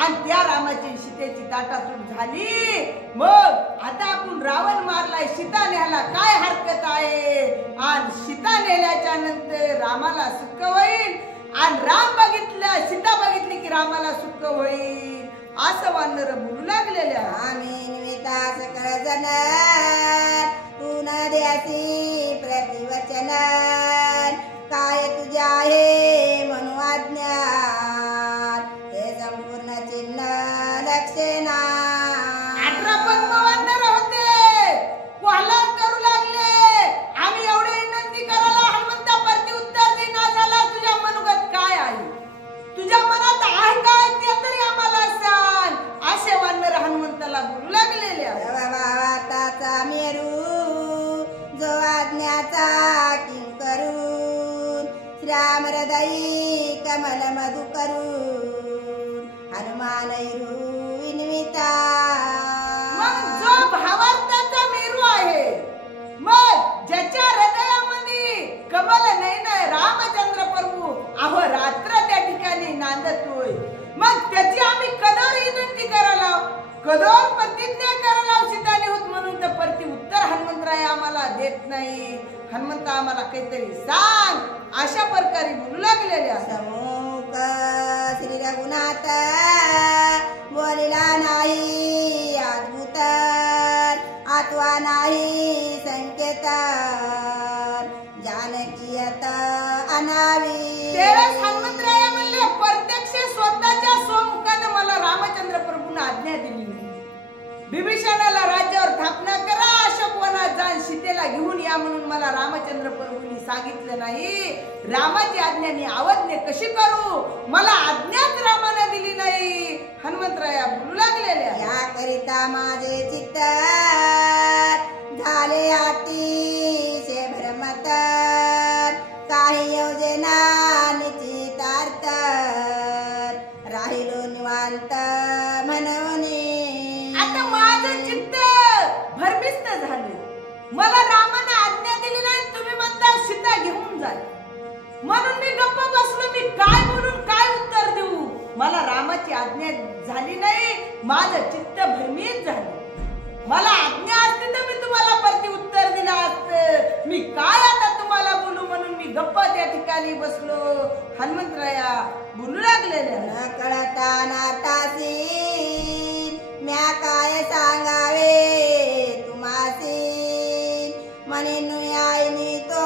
आणि त्या रामाची सीतेची ताटातूट झाली. मग आता आपण रावण मारलाय सीता न्यायला काय हरकत आहे आणि सीता नेल्याच्या नंतर रामाला सुख होईल आणि राम बघितलं सीता बघितली की रामाला सुख होईल असं वानर बोलू लागलेले. आम्ही निमित्ता सकळ जन पुन्हा द्यासी प्रतिवचन काय तुझ्या आहे म्हणू आज्ञा ते संपूर्ण चिन्ह लक्षणा. 18 पद्मवानर होते कोल्हार करू लागले आम्ही एवढे विनंती करायला हनुमंता परती उत्तर देना झाला तुझ्या मनोगत काय आहे तुझ्या मनात आहे काय ते तरी आम्हाला सांग असे वानर हनुमंताला बोलू लागलेले आहे. भावाताचा मेरू जो आज्ञाचा किंकरून श्याम हृदयी कमल मधु करून हनुमान विनविता. मग जो भावार्थाचा मेरू आहे मग ज्याच्या हृदयामध्ये कमल नयन रामचंद्र प्रभू अहोरात्र त्या ठिकाणी नांदतोय मग त्याची आम्ही कदर विनंती करायला कदर प्रतिज्ञा करायला सीताने होत म्हणून तर परती उत्तर हनुमंतराय आम्हाला देत नाही. हनुमंत आम्हाला काहीतरी सांग अशा प्रकारे बोलू लागलेले असतात. समुख श्री रघुनाथ बोलिला नाही अद्भुत आत्वा नाही संकेत जानकीयत अनावी. तेरस हनुमंतराय म्हणले प्रत्यक्ष स्वतःच्या स्वमुखाने मला रामचंद्र प्रभूने आज्ञा दिली नाही. विभीषणाला राज्यावर स्थापना करा अशोक वनात जाऊन सीतेला घेऊन या म्हणून मला रामचंद्र प्रभूंनी सांगितलं नाही. रामाची आज्ञा मी अवज्ञा कशी करू मला आज्ञाच रामाने दिली नाही. हनुमंतराया बोलू लागलेले याकरिता माझे चित्त झाले अतिशय भ्रमत काही योजना निश्चितार्थ राहिलो निवास म्हणून मी गप्प बसलो. मी काय बोलून काय उत्तर देऊ? मला रामाची आज्ञा झाली नाही, माझं चित्त भ्रमित झालं. मला आज्ञा असती तर मी तुम्हाला परती उत्तर दिलं असतं. मी काय आता तुम्हाला बोलू म्हणून मी गप्प त्या ठिकाणी बसलो. हनुमंतराया बोलू लागलेले. न कळता नातासी म्या काय सांगावे तुम्हासी, म्हणे नुयाईनी तो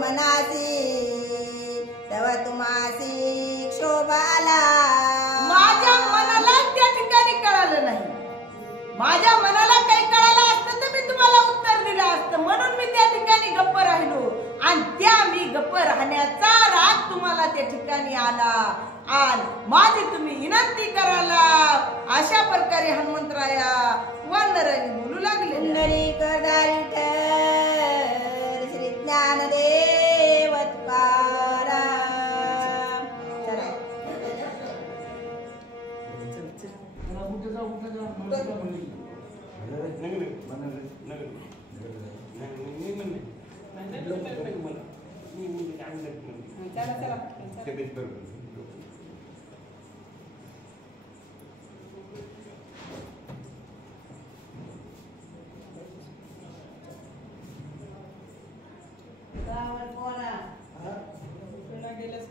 मनासी तव तुम्हासी क्षोभाला. माझ्या मनाला त्या ठिकाणी कळालं नाही. माझ्या मनाला काही कळालं असतं तर मी तुम्हाला उत्तर दिलं असतं. म्हणून मी त्या ठिकाणी गप्प राहिलो आणि त्या मी गप्प राहण्याचा राग तुम्हाला त्या ठिकाणी आला आणि माझी तुम्ही विनंती करायला. अशा प्रकारे हनुमंतराया वानरांनी बोलू लागले. पुंडलिक दारिठर श्री ज्ञानदेव तुकाराम. चला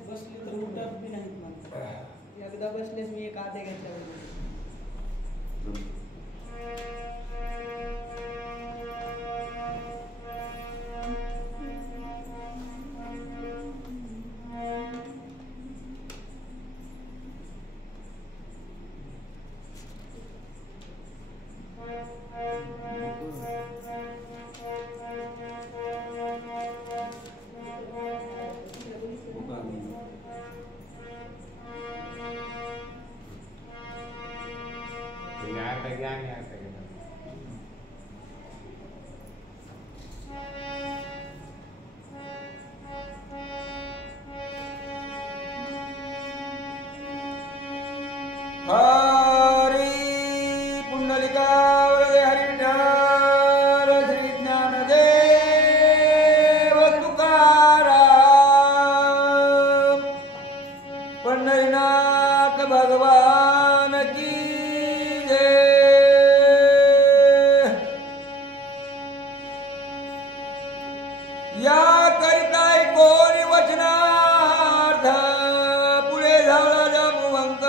बसले तर उठत बी नाहीत मला. एकदा बसलेच मी एक आधे घ्यायच्या हरी पुंडलिकावरदे हरिविठ्ठल श्री ज्ञानदेव तुकाराम. पंढरीनाथ भगवान की जय. या करिताय कोरी वचनार्थ पुढे झाला जामुवंत.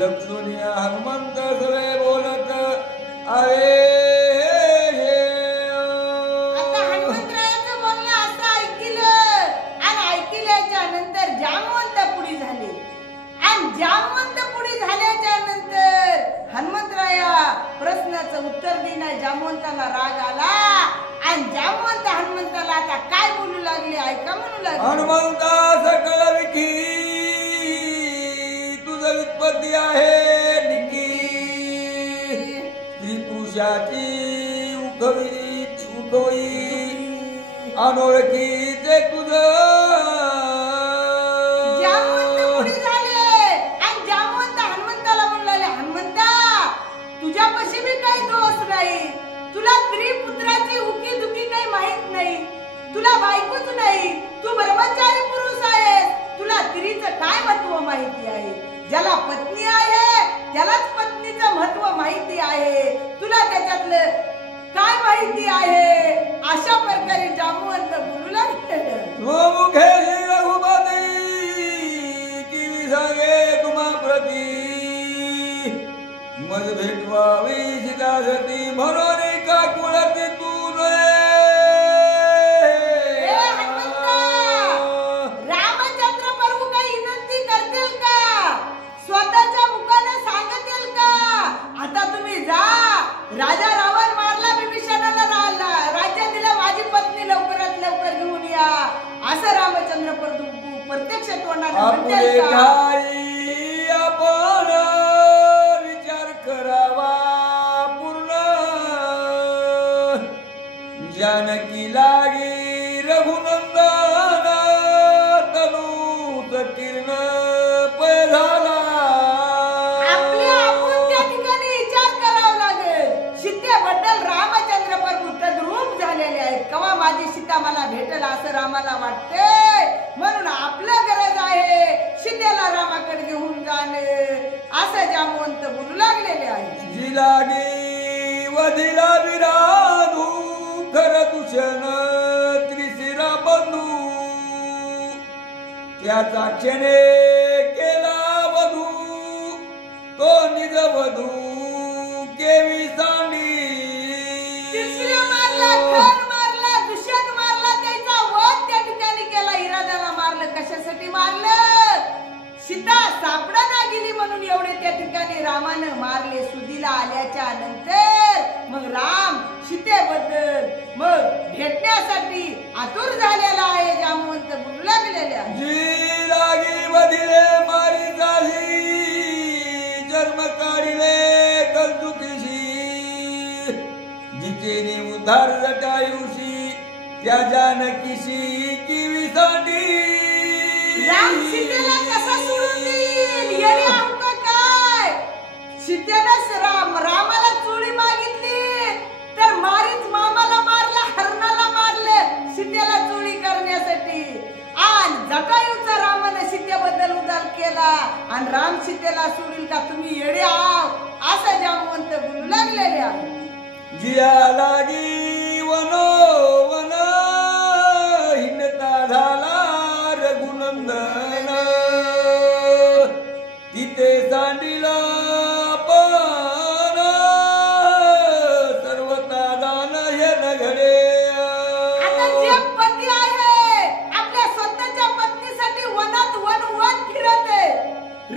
लक्ष्मणिया हनुमंत सगळे बोलत आहे. आता हनुमंतरायाचं बोलणं असं ऐकलं आणि ऐकल्याच्या नंतर जामवंत पुढे झाले आणि जामवंत पुढे झाल्याच्या नंतर हनुमंतराया प्रश्नाचं उत्तर देणार. जामवंताला राग आला आणि जामवंत हनुमंताला आता काय बोलू लागले ऐका म्हणू लागले. हनुमंता सकल विठी तुझं उत्पत्ती आहे निकी. स्त्री पुरुषाची उखवी अनोळखी ते तुझं. जामवंत पुढे झाले आणि जामवंत हनुमंताला म्हणू लागले. हनुमंता तुझ्यापाशी बी काही दोष नाही. तुला स्त्री पुत्राची उकी दुखी काही माहित नाही. तुला बायकोच नाही. तू ब्रह्मचारी पुरुष आहेस. तुला स्त्रीचं काय महत्व माहिती आहे? ज्याला पत्नी आहे त्यालाच पत्नीचं महत्व माहिती आहे. तुला त्याच्यातलं काय माहिती आहे? अशा प्रकारे जामवंत बोलू लागले. मुखे रघुपती की सांगे तुम्हा प्रती मज भेटवावी सीतासती म्हणून का कुळती तू रामचंद्र प्रभू काही विनंती करतील का? स्वतःच्या मुखाने सांगतील का? आता तुम्ही जा. राजा रावण मारला विभीषणाला राज्य दिलं. माझी पत्नी लवकरात लवकर घेऊन या असं रामचंद्र प्रभू प्रत्यक्ष तोंडाने म्हणतील का? आपण विचार करावा पूर्ण. जानकी लागी रघुनंदन तनूत किरण पधाला. आपल्या आपण त्या ठिकाणी विचार करावा लागेल. सीतेबद्दल रामचंद्र प्रभू तद्रूप झाले लागलेले आहेत. केव्हा माझी सीता मला भेटेल असं रामाला वाटते. म्हणून आपलं गरज आहे सीतेला रामाकडे घेऊन जाणे असं जामवंत बोलू लागलेले आहे. जी लागी वधिला विराधू खर दूषण त्रिशिरा बंधू त्याचा क्षणे केला वधू तो निज वधू केवी सांडी. तिसऱ्या मारला, खर मारला, दुष्यंत मारला, त्याचा वध त्या ठिकाणी केला. इराद्याला मारलं. कशासाठी मारलं? सीता सापडाना गेली म्हणून एवढे त्या ठिकाणी रामानं मारले. सुधीला आल्याच्या नंतर मग राम सीतेबद्दल मग भेटण्यासाठी आतुर झालेला आहे. जामवंत बोलू लागलेले आहे. जी लागी वधिले मारी झाली जन्म काढिले कलचुकीशी जिचेनी उद्धार जटायुषी त्या जानकीशी किवी साठी. राम सीतेला कसा सोडून देईल? येणे आहो का काय? सीतेनं रामाला चोळी मागितली तर मारीच मामाला मारला, हरणाला मारले सीतेला चोळी करण्यासाठी. आणि जटायूचा रामाने सीतेबद्दल उद्धार केला आणि राम सीतेला सोडील का? तुम्ही येडे आहात असं जामवंत बोलू लागलेले आहे. जिया लागी वनो वन हिंडता झाला रघुनंदन तिथे सांडिला पण सर्वता दान हे नगरे. आता जे पती आहे आपल्या स्वतःच्या पत्नीसाठी वनात वन फिरत आहे,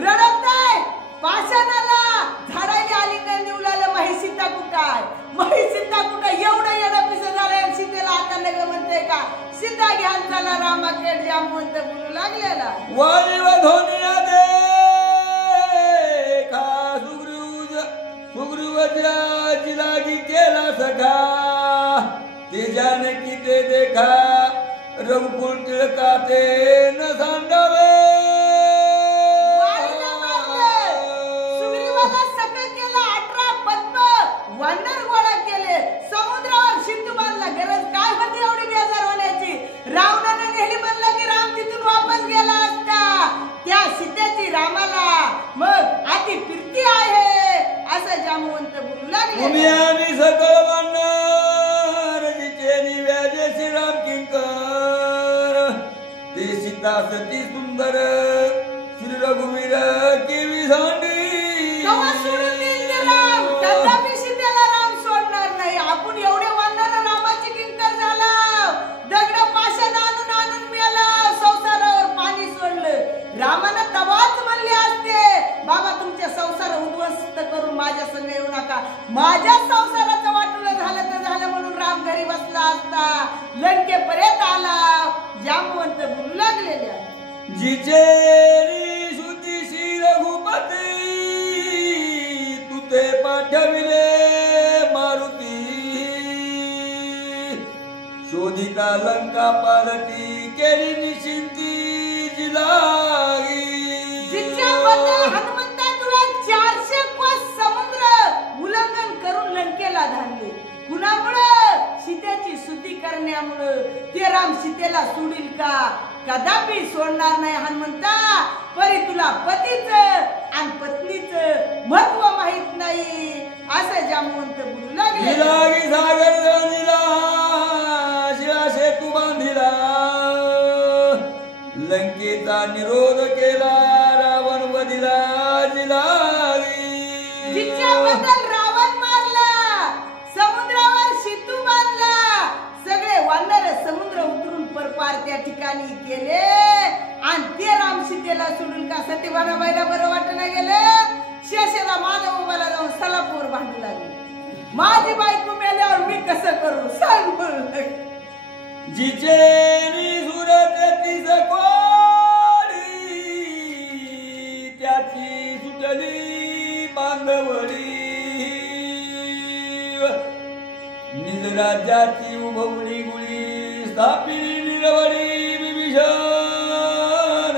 रडत आहे, पाषाणाला झाडाला आलिंगन निवलालं. महिसीता कुठं आहे? महिसीता कुठं? एवढं येणं पिसं झालं. सीतेला आता नग म्हणते का? सीता घ्यान झाला रामाकडे. जामवंत बोलू लागलेला. वाली वधोनिया दे खा सुग्रीवजी लागी केला सखा ते जानकी ते देखा रघुकुल टिळका ते न सांडावे. वालीला मारलं, सुग्रीवाला सखा केला, 18 पद्म वानर गोळा केले, समुद्रावर सिंधू बांधला. गरज काय होती एवढी बेजार होण्याची? रावणाने नेली म्हणलं की राम तिथून वापस गेला असता. त्या सीतेची रामाला मग अति प्रीती आहे असं जामवंत बोलू लागले. तुम्ही आम्ही सकळ वानर जिचे व्याजे श्रीराम किंकर ते सीता सती सुंदर श्री रघुवीर केवी सांडी. केव्हा सोडून देईल ते राम? कदापि सीतेला राम सोडणार नाही. आपण एवढे वानर रामाची किंकर झाला, दगड पाषाण आणून आणून मेला, संसारावर पाणी सोडलं. रामानं तवाच म्हणले असते बाबा तुमचे संसार उद्ध्वस्त करून माझ्या संग येऊ नका. माझ्या संसाराचं वाटलं झालं तर झालं म्हणून राम घरी बसला असता. लंकेपर्यंत आला. जामवंत बोलू लागलेले आहे. जिचे सुतीशी रघुपती तुते पाठविले मारुती शोधिता लंका पालटी केली निशिंती जिलागी. जिच्याबद्दल हनुमंता तुला 400 कोस समुद्र उल्लंघन करून लंकेला धाडले. कुणामुळं? सीतेची स्तुती करण्यामुळं. ते राम सीतेला सोडील का? कदापि सोडणार नाही हनुमंता. परी तुला पतीचं आणि पत्नीचं महत्व माहित नाही असं जामवंत बोलू लागले. जिलागी सागर जळणीला शिळा सेतू बांधिला लंकेचा निरोध केला रावण वधिला जिलागी. जिच्याबद्दल रावण मारला, समुद्रावर सेतू बांधला, सगळे वानर समुद्र उतरून परपार त्या ठिकाणी गेले आणि ते राम सीतेला सोडून का सत्यभामा बाईला बरं वाटणं गेलं. शेषेला माधवबाला जाऊन सलापूर भांडू लागले. माझी बायको मेल्यावर मी कसं करू सांग बोल. जिचे सुरत तीस कोडी त्याची सुटली बांधवडी निज राज्याची उभवणी गुळी स्थापिली निरवडी विभीषण.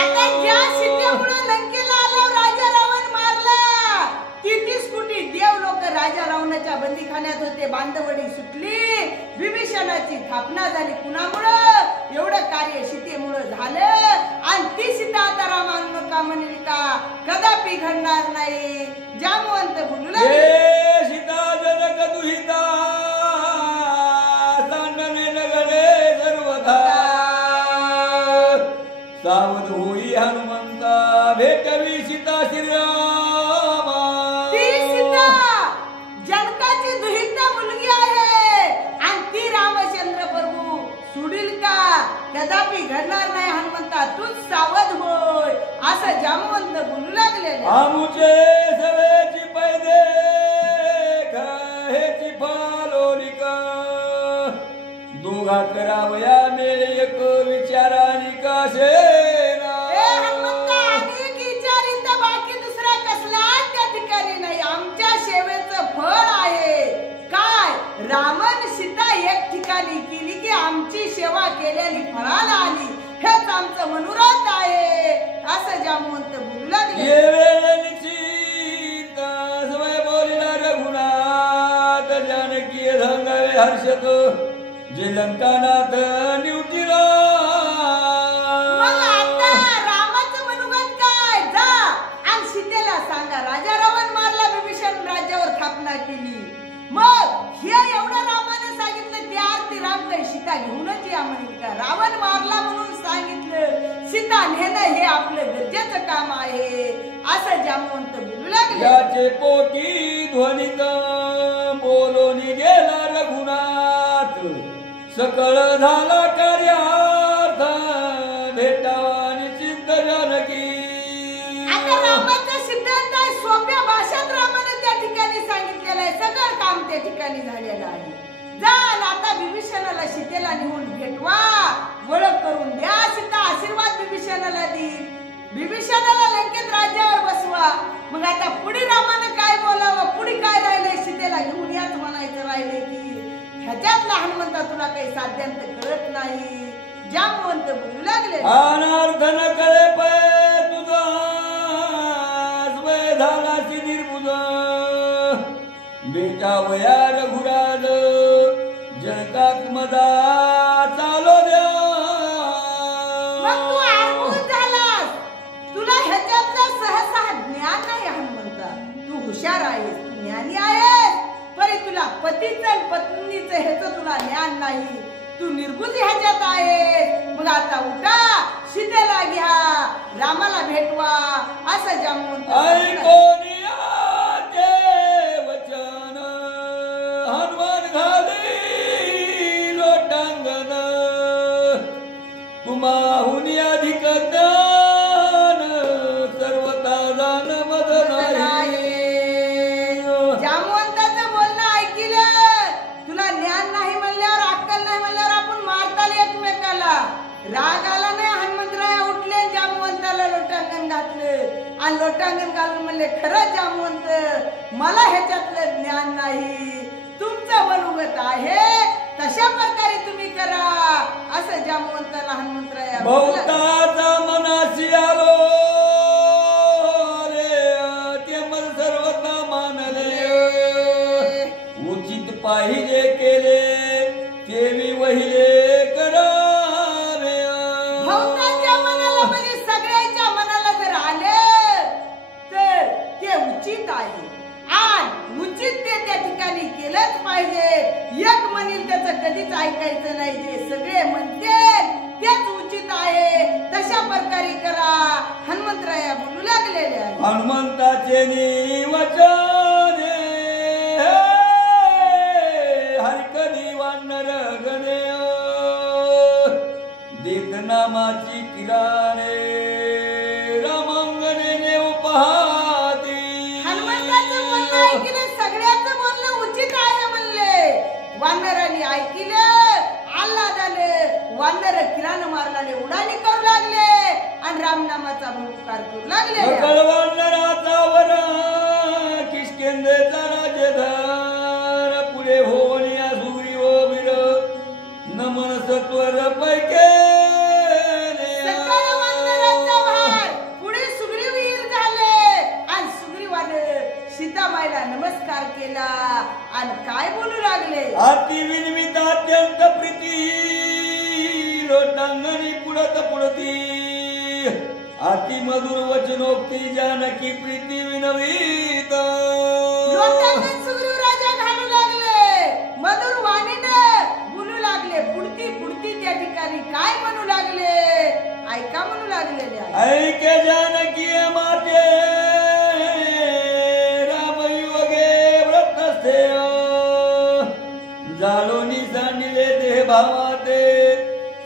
आता ज्या सीतेमुळे लंकेला आल्यावर राजा रावण मारला. 33 कोटी देव लोक राजा रावणाच्या बंदीखान्यात बांधत होते बांधवडी सुटली. विभीषणाची स्थापना झाली कुणामुळं? एवढं कार्य सीतेमुळं झालं. आणि ती सीता आता रामानु का म्हणेल का? कदापि घडणार नाही. जामवंत बोलू लागले, सीता जनक दुहिता सांडणे नगरे सर्वथा. सावध होई हनुमंता भेटवी सीता श्रीरामा. ती सीता जनकाची दुहिता मुलगी आहे आणि ती रामचंद्र प्रभू सोडील का? कदापि घडणार नाही. हनुमंता तूच सावध होय असं जामवंत बोलू लागले. आमुचे सवेची पैदे हेची फालोलिका. दोघा करावया मेळे एक विचारानी कासेना. हनुमंता अनेक विचारित बाकी दुसरा कसला त्या ठिकाणी नाही. आमच्या सेवेचं फळ आहे काय? रामन सीता एक ठिकाणी केली की आमची सेवा केलेली फळाला आली. हेच आमचं मनोरथ आहे असं जामवंत बोलू लागले. ये वेळे निश्चित स्वय बोलिला रघुनाथ. जानकी धंगावे हर्षत जे लंकानाथ निवटिला. मग आता रामाचं मनोगत काय? जा आणि सीतेला सांगा राजा रावण मारला, विभीषण राज्यावर स्थापना केली. मग हे एवढं रामाने सांगितलं त्या अर्थी राम काही सीता घेऊनच या म्हणेल का? रावण मारला म्हणून सांगितलं, सीता नेणं हे आपलं गरजेचं काम आहे असं जामवंत बोलू लागले. याचे पोटी ध्वनित बोलोनी गेला रघुनाथ. सकळ झाला कार्यार्थ भेटावा निश्चित जानकी. आता रामाचा सिद्धांत आहे. सोप्या भाषेत रामाने त्या ठिकाणी सांगितलेलं आहे. सगळं काम त्या ठिकाणी झालेलं आहे. जा आता विभीषणाला सीतेला नेऊन भेटवा, ओळख करून द्या. सीता आशीर्वाद विभीषणाला देईल. विभीषणाला लंकेत राज्यावर बसवा. मग आता पुढे रामानं काय बोलावं? पुढे काय राहिले? सीतेला घेऊन याच म्हणायचं राहिले की ह्याच्यातला हनुमंता तुला काही साध्यांत कळत नाही. जामवंत बोलू लागले. अनर्थ न कळे पै तुझा स्वय झालासी निर्बुध. बेटा वया रघुराज जनकात मदा चालो द्या. मग तू आरबूज झालास. तुला ह्याच्यातलं सहसा ज्ञान नाही हनुमंता. तू हुशार आहेस, तू ज्ञानी आहेस. परी तुला पतीचं पत्नीचं ह्याचं तुला ज्ञान नाही. तू निर्बुद्ध ह्याच्यात आहेस. मग आता उठा, सीतेला घ्या, रामाला भेटवा असं जामवंत. ऐकोनी ते वचन हनुमान घाली लोटांगण. तुम्हाहून अधिक ज्ञान सर्वता जाण मद नाही. जामवंताचं बोलणं ऐकलं. तुला ज्ञान नाही म्हणल्यावर, अक्कल नाही म्हणल्यावर आपण मारताल एकमेकाला. राग आला नाही. हनुमंतराया उठले, जामवंताला लोटांगण घातलं आणि लोटांगण घालून म्हणले, खरं जामवंत मला ह्याच्यातलं ज्ञान नाही. तुमचं मनोगत आहे तशा प्रकारे तुम्ही करा असं जामवंताला हनुमंतराया बहुताचा मनासी आलो रे ते मन सर्वता मानले. उचित पाहिजे केले केवी वहिले करावे. भक्ताच्या मनाला म्हणजे सगळ्यांच्या मनाला जर आले तर ते उचित आहे आणि उचित ते त्या ठिकाणी केलंच पाहिजे. एक म्हणील त्याचं कधीच ऐकायचं नाही. जे सगळे म्हणते तेच उचित आहे तशा प्रकारे करा हनुमंतराया बोलू लागलेले आहे. हनुमंताचे निवचन हरकधी वानर गणे देत नामाची किराणे रामांगणे नेव पाहती. हनुमंताचं बोलणं ऐकलं, सगळ्याचं बोलणं उचित आहे म्हणले. वानरांनी ऐकलं, आल्हादाने वानर किराणा मारलाले उडाणी करू लागले आणि रामनामाचा भूकार करू लागले. सकळ वानराचा वर किष्किंधेचा राजधार पुढे होण्या सुग्रीव वीर नमन सत्वर पैके. सकळ वानराचा भार पुढे सुग्रीवीर झाले आणि सुग्रीवाने सीतामाईला नमस्कार केला आणि काय बोलू अति विनमित अत्यंत प्रीती लोटांगणी पुढत पुढती अति मधुर वचनोक्ती जानकी प्रीती विनवीत लोटांगण सुग्रीव राजा घालू लागले मधुर वाणीने बोलू लागले पुढती पुढती त्या ठिकाणी काय म्हणू लागले ऐका म्हणू लागलेले आहे ऐके जानकी माते रामयुगे व्रतस्थे जालोनी सांडिले देह भावाते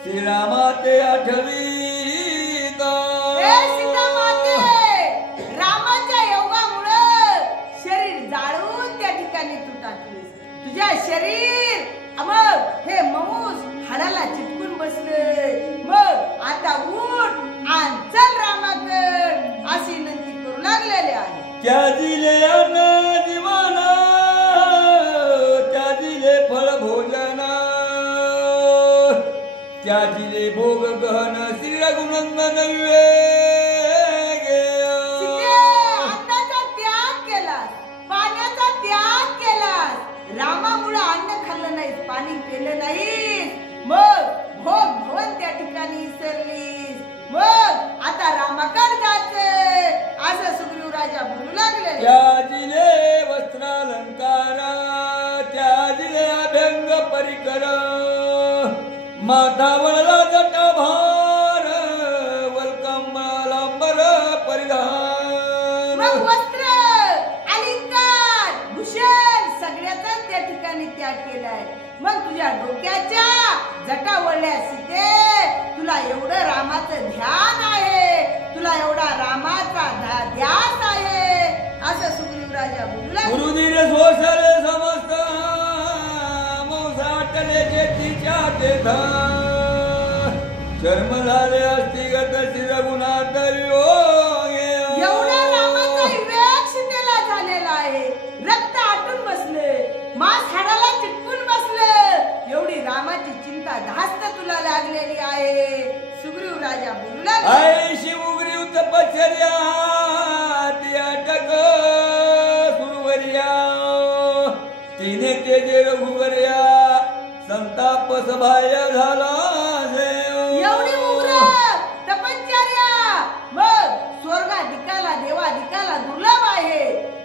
श्रीरामाते आठवीत हे सीता माते रामाच्या योगामुळे शरीर जाळून त्या ठिकाणी तू टाकलीस तुझ्या शरीर मग हे मऊस हाडाला चिटकून बसले मग आता उठ आणि चल रामाकडे अशी विनंती करू लागलेले आहे त्या दिले अन्न जीवन त्या दिले फळ भोजन त्या दिले भोग गहन श्री रघुनंदन सीते, अन्नाचा त्याग केलास पाण्याचा त्याग केलास रामामुळे अन्न खाल्लं नाहीस पाणी पिलं नाहीस मग भोग भवन त्या ठिकाणी विसरलीस मग आता रामाकडे जायचं असं सुग्रीव राजा बोलू लागले त्या दिले वस्त्रालंकार त्या दिले अभ्यंग परिकर माथावरला जटाभार वल्कंबलांबर परिधान मग वस्त्र अलंकार भूषण सगळ्याचा त्या ठिकाणी त्याग केलाय मग तुझ्या डोक्याच्या जटा वळल्या सीते तुला एवढं रामाचं ध्यान आहे तुला एवढा रामाचा ध्यास आहे असं सुग्रीव राजा बोलू लागले गुरुधीर सोसले समस्त मौसाटले चेतीच्या तेथ चर्म झाले अस्थिगत श्री रघुनाथ एवढा रामाचा विवेक सीतेला झालेला आहे रक्त आटून बसले मांस हाडाला चिटकून बसले एवढी रामाची चिंता धास्त तुला लागलेली आहे सुग्रीव राजा बोलू लागले ऐशी उग्रीव तपश्चर्या ती अटक सुरवर्या तिने तेजे रघुवर्या संताप सभाया झाला एवढी उग्र तपश्चर्या मग स्वर्गाधिकाला देवाधिकाला दुर्लभ आहे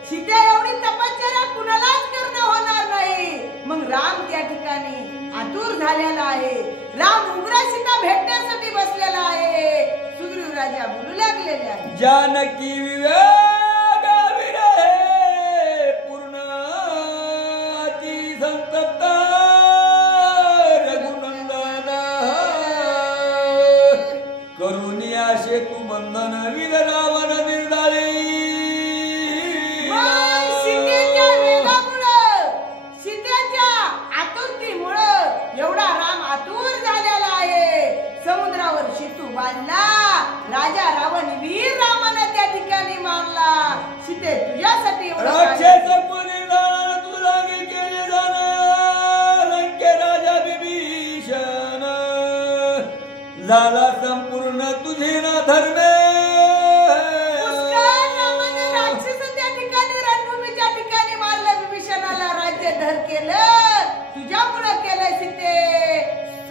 सीते एवढी तपश्चर्या कुणालाच करणं होणार नाही मग राम त्या ठिकाणी आतुर झालेला आहे राम उग्र सीता भेटण्यासाठी बसलेला आहे सुग्रीव राजा बोलू लागलेले आहे जानकी विवेक विरहे पूर्ण अति संतप्त रघुनंदन करुणी आशे तू बंधन विग रावण निर्धारी मग सीतेच्या वेगामुळं सीतेच्या आतुरतेमुळं एवढा राम आतुर झालेला आहे समुद्रावर सेतू बांधला राजा रावण वीर रामाने त्या ठिकाणी मारला सीते तुझ्यासाठी एवढं राक्षस परिधान तुला केले जाण लंके राजा विभीषण झाला संपूर्ण तुझे ना धर्मे पुष्कळ रामाने राक्षस त्या ठिकाणी रणभूमीच्या ठिकाणी मारलं विभीषणाला राज्य धर केलं तुझ्यामुळे केलंय सीते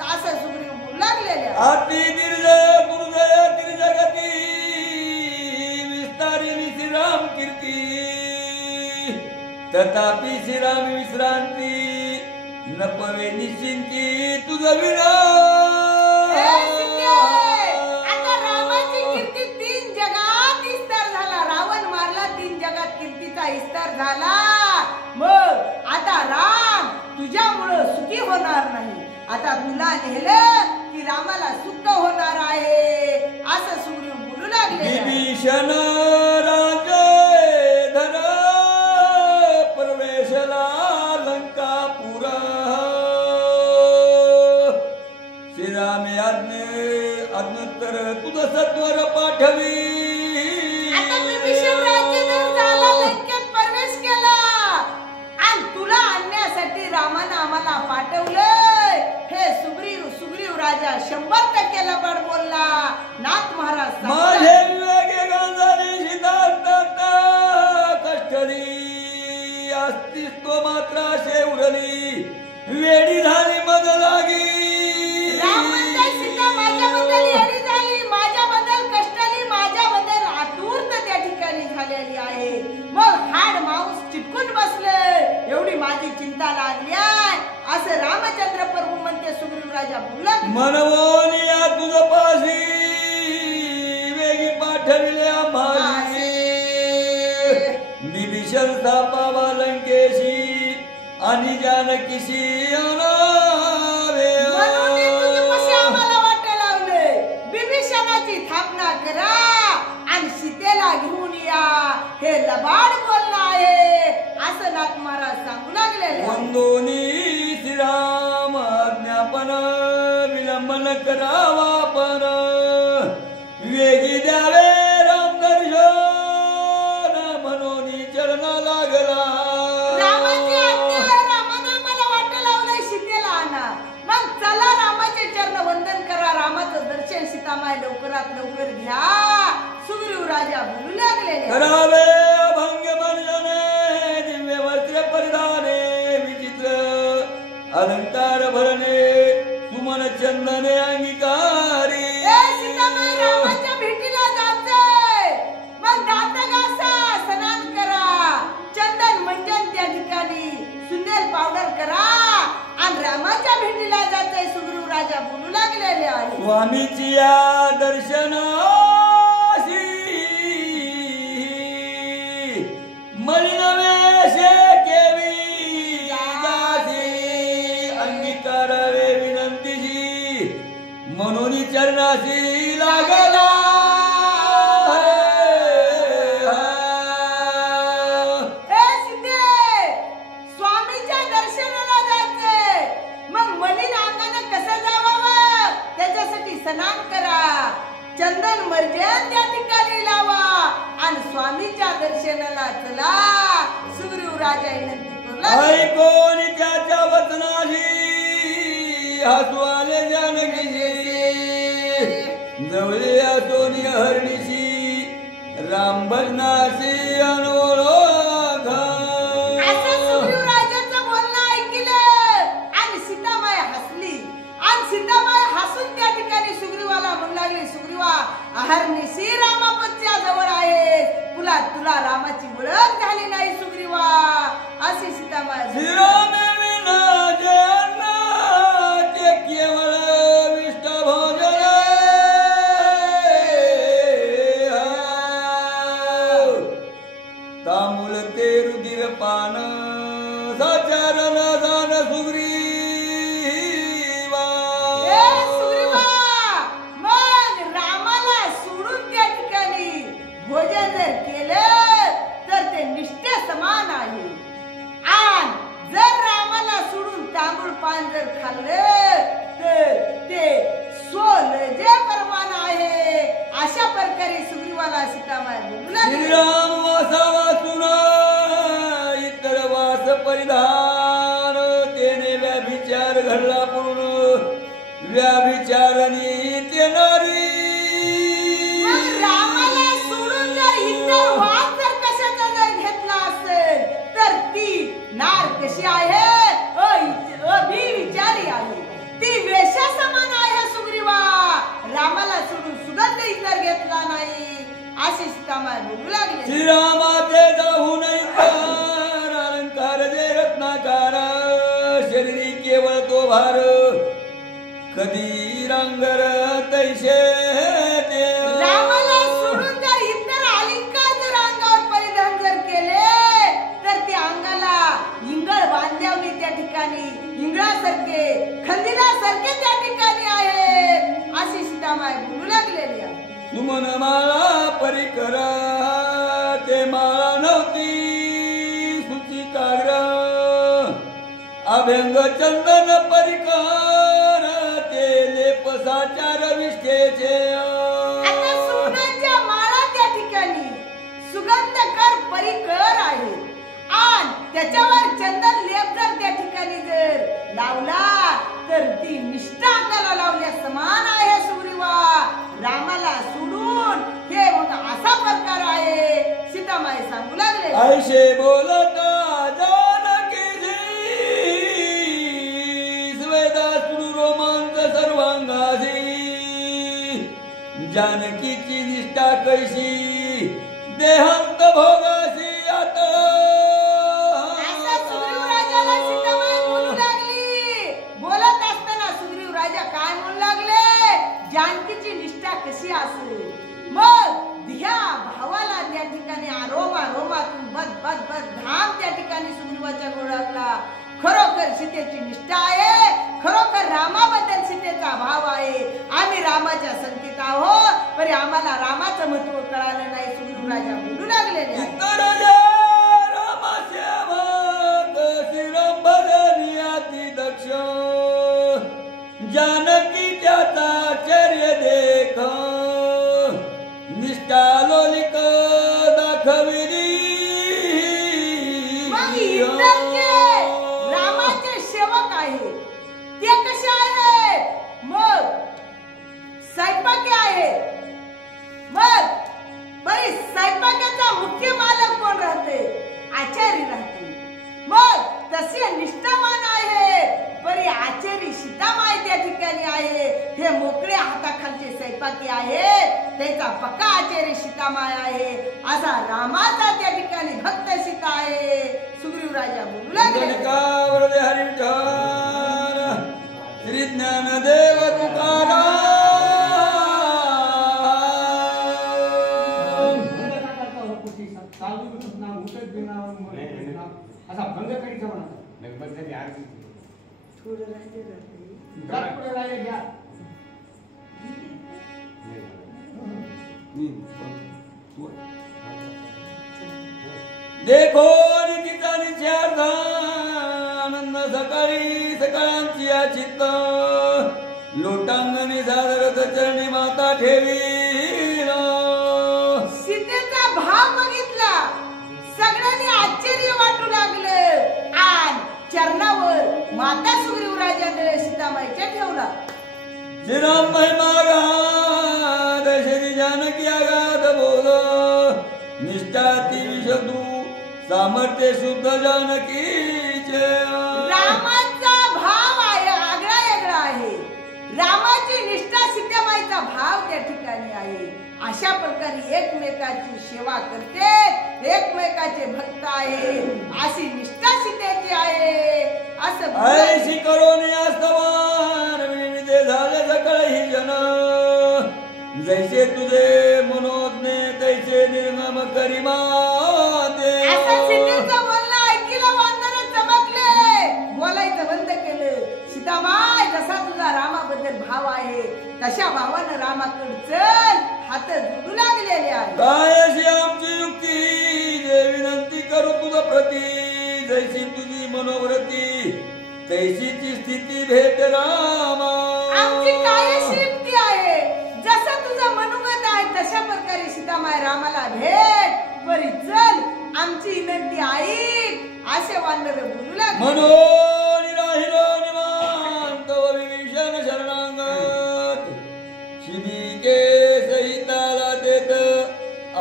असं सुग्रीव बोलू लागलेले अति निर्जय दुर्जय त्रिजगती विस्तारिणी श्रीराम कीर्ती तथापि श्रीराम विश्रांती न पवे निश्चिंती तुझं विना आता रामाची कीर्ती 3 जगात विस्तार झाला रावण मारला 3 जगात कीर्तीचा विस्तार झाला मग आता राम तुझ्यामुळं सुखी होणार नाही आता तुला नेलं की रामाला सुख होणार आहे असं सुग्रीव बोलू लागले विभीषण राजे धन प्रवेशला लंकापुर श्रीरामे आज्ञोत्तर तुझ सत्वर पाठवी आता विभीषण राज्यधर झाला लंकेत प्रवेश केला आणि तुला आणण्यासाठी रामानं आम्हाला पाठवलंय हे सुग्रीव राजा 100% लबाड बोलला नाथ महाराज सांगतात. माझे विवेके गांधारी सिद्धार्थ कष्टली अस्तित्व मात्र असे उरली मनवून या तुझ पाशी वेगी पाठविले आम्हासी विभीषण सापावा लंकेशी आणि जानकीशी अनावे आम्हाला वाट लावले विभीषणाची स्थापना करा आणि सीतेला घेऊन या हे लबाड बोलणं आहे असं नाथ महाराज सांगू लागलेले वंदोनी श्रीराम ज्ञापन विलंबन करावा पण वेगी द्यावे राम दर्शन म्हणून चरण लागला रामाची आज्ञा आहे रामाने आम्हाला वाट लावलंय सीतेला आणा मग चला रामाचे चरण वंदन करा रामाचं दर्शन सीतामाय लवकरात लवकर घ्या सुग्रीव राजा बोलू लागलेले करावे अभंग मंजने दिव्य वस्त्र परिधाने विचित्र अलंकार भरणे सुमन चंदने अंगीकारी सीतामाई रामाच्या भेटीला जायचंय मग दात घासा स्नान करा चंदन मंजन त्या ठिकाणी सुंदर पावडर करा आणि रामाच्या भेटीला जायचंय सुग्रीव राजा बोलू लागलेले आहे स्वामीची या दर्शनाशी मलिनवेशे केवी जासी अंगीकारावे विनंतीशी म्हणून चरणाशी लागला स्वामीच्या दर्शनाला जायचंय मग मलिन अंगानं कसं जावावं त्याच्यासाठी स्नान करा चंदन मर्जन त्या ठिकाणी लावा आणि स्वामीच्या दर्शनाला चला सुग्रीव राजा विनंती करू लागले ऐकून त्याच्या वचनाशी हसू आले जानकीशी जवळे सोनी हरणीशी राम भजनाशी अनोळखा असं सुग्रीव राजाचं बोलणं ऐकलं आणि सीतामाई हसली आणि सीतामाई हसून त्या ठिकाणी सुग्रीवाला म्हणू लागली सुग्रीवा अहर्निशी रामापत्या जवळ आहे तुला रामाची ओळख झाली नाही सुग्रीवा अशी सीतामाई श्रीराम विना जे अन्न ते केवळ विष्ट भोजन तामुल ते रुधिर पान सचरण जान सुग्रीवा सुग्रीवा मग रामाला सोडून त्या ठिकाणी भोजन जर केलं तर ते निष्ठे समान आहे आणि जर रामाला सोडून तांदूळ पान जर खाल्लं तर ते सोल जे परमान आहे अशा प्रकारे सुग्रीवाला सीतामाई बोलू लागली श्रीराम वासा वाचून इतर वास परिधान तेने व्याभिचार घडला पूर्ण व्याभिचारणी ते नारी रामाला सोडून जर इतर वाद जर कशाचा जर घेतला असेल तर ती नार कशी आहे अभिविचारी आहे ती वेश्या समान आहे सुग्रीवा रामाला सोडून सुगंध इतर घेतला नाही अशी सीतामाई बोलू लागली श्रीरामाचे जाऊन अलंकार जे रत्नाकार शरीरी केवळ तो भार कधी रांगर तैसे ते रामाला सोडून जर इतर अलंकार जर अंगावर परिधान जर केले तर ते अंगाला इंगळ बांधल्यावली त्या ठिकाणी इंगळासारखे खंदिलासारखे त्या ठिकाणी आहे अशी सीतामाई बोलू लागलेली आहे सुमन माळा परिकर ते माळा नव्हती सुची काग्र अभ्यंग चंदन परिकर ते लेप साचार विष्ठेचे आता सुगंधाच्या माळा त्या ठिकाणी सुगंधकर परिकर आहे आणि त्याच्यावर चंदन लेप जर त्या ठिकाणी जर लावला तर ती निष्ठा अंगाला लावल्या समान आहे सुग्रीवा रामाला सोडून हे मग असा प्रकार आहे सीतामाई सांगू लागले ऐशे बोलता जानकीजी स्वेदा सुरू रोमांच सर्वांगासी जानकीची निष्ठा कैशी देहांत भोगासी आता असा सुग्रीव राजाला सीतामाई बोलू लागली बोलत असताना सुग्रीव राजा काय म्हणला आम्हाला रामाचं महत्व कळालं नाही. सुग्रीव राजा बोलू लागलेले आहे. राजा रामाच्या भक्त श्रीराम भजनी अति दक्ष जानकी त्याचा आश्चर्य देख निष्ठा लोलिक दाखविली. मग इंद्राचे रामाचे सेवक आहे ते कसे आहेत? मग स्वयंपाकी आहे. मग बरी स्वयंपाकाचा मुख्य मालक कोण राहते? आचारी राहते. मग तसे निष्ठावान आहे बरी आचारी सीतामाई त्या ठिकाणी आहे. हे मोकळ्या हाताखालचे स्वयंपाकी आहे त्याचा पक्का आचार्य सीतामाई आहे. असा रामाचा त्या ठिकाणी भक्त सीता आहे. सुग्रीव राजा बोलू लागले. श्री ज्ञानदेव तुकाराम असा भंग करीत म्हणा थोडं राहिले घ्या. देखो नितीचा निश्चयार्थ आनंद सकाळी सकाळांची चित्त लोटांगणी सादरत चरणी माता ठेवी. सीतेचा भाव बघितला. सगळ्यांनी आश्चर्य वाटू लागलं आणि चरणावर माता सुग्रीव राजाने सीतामाईच्या ठेवला. श्रीराम महिमा दशरथी जानकी आगाध बोल निष्ठा ती विशदू सामर्थ्य शुद्ध जानकीचे. रामाचा भाव आहे आगळा वेगळा आहे. रामाची निष्ठा सीतामाईचा भाव त्या ठिकाणी आहे. अशा प्रकारे एकमेकाची सेवा करते एकमेकाचे भक्त आहे. अशी निष्ठा सीतेची आहे. असं ऐशी करोनी आस्तवान विविधे झाले सकळ ही जन जैसे तुझे मनोज्ञे तैसे निर्मम करिमा दे. असं सीतेचं बोलणं ऐकलं वानर चमकले. बोलायचं बंद केलं. सीतामाई जसा तुझा रामाबद्दल भाव आहे तशा भावानं रामाकडे चल हात जोडू लागलेले आहे. काय अशी आमची युक्ती जे विनंती करू तुझ प्रती जैसी तुझी मनोवृत्ती तैसीची स्थिती भेट रामा. आमची काय युक्ती आहे? जसं तुझं मनोगत आहे तशा प्रकारे सीतामाई रामाला भेट. बरी चल आमची विनंती ऐक. असे वानर बोलू लागले. मनोनी राहिलो निवांत विभीषण शरणांगत शिबिके सहिताला देत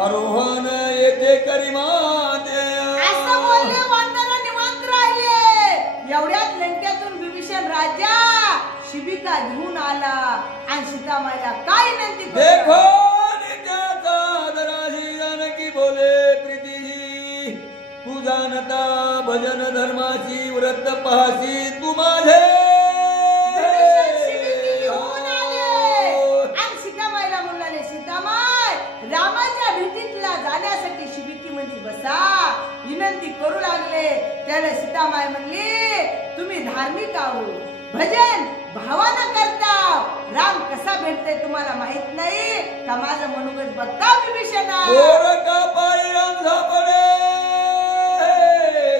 आरोहण येथे करिमाते. असं बोलले वानर निवांत राहिले. एवढ्यात लंकेतून विभीषण राजा शिबिका घेऊन आला आणि सीतामाईला काय विनंती देखो नित्याचा दराशी जानकी बोले प्रीती तू जाणता भजन धर्माची व्रत पाहसी तू माझे. सीतामाईला म्हणाले सीतामाई रामाच्या भेटीतला जाण्यासाठी शिबिकीमध्ये बसा. विनंती करू लागले. त्याने सीतामाई म्हणली तुम्ही धार्मिक आहोत भजन भावानं करता. राम कसा भेटते तुम्हाला माहित नाही का? माझं मनोगत बघता विभीषणा. का पायी राम सापडे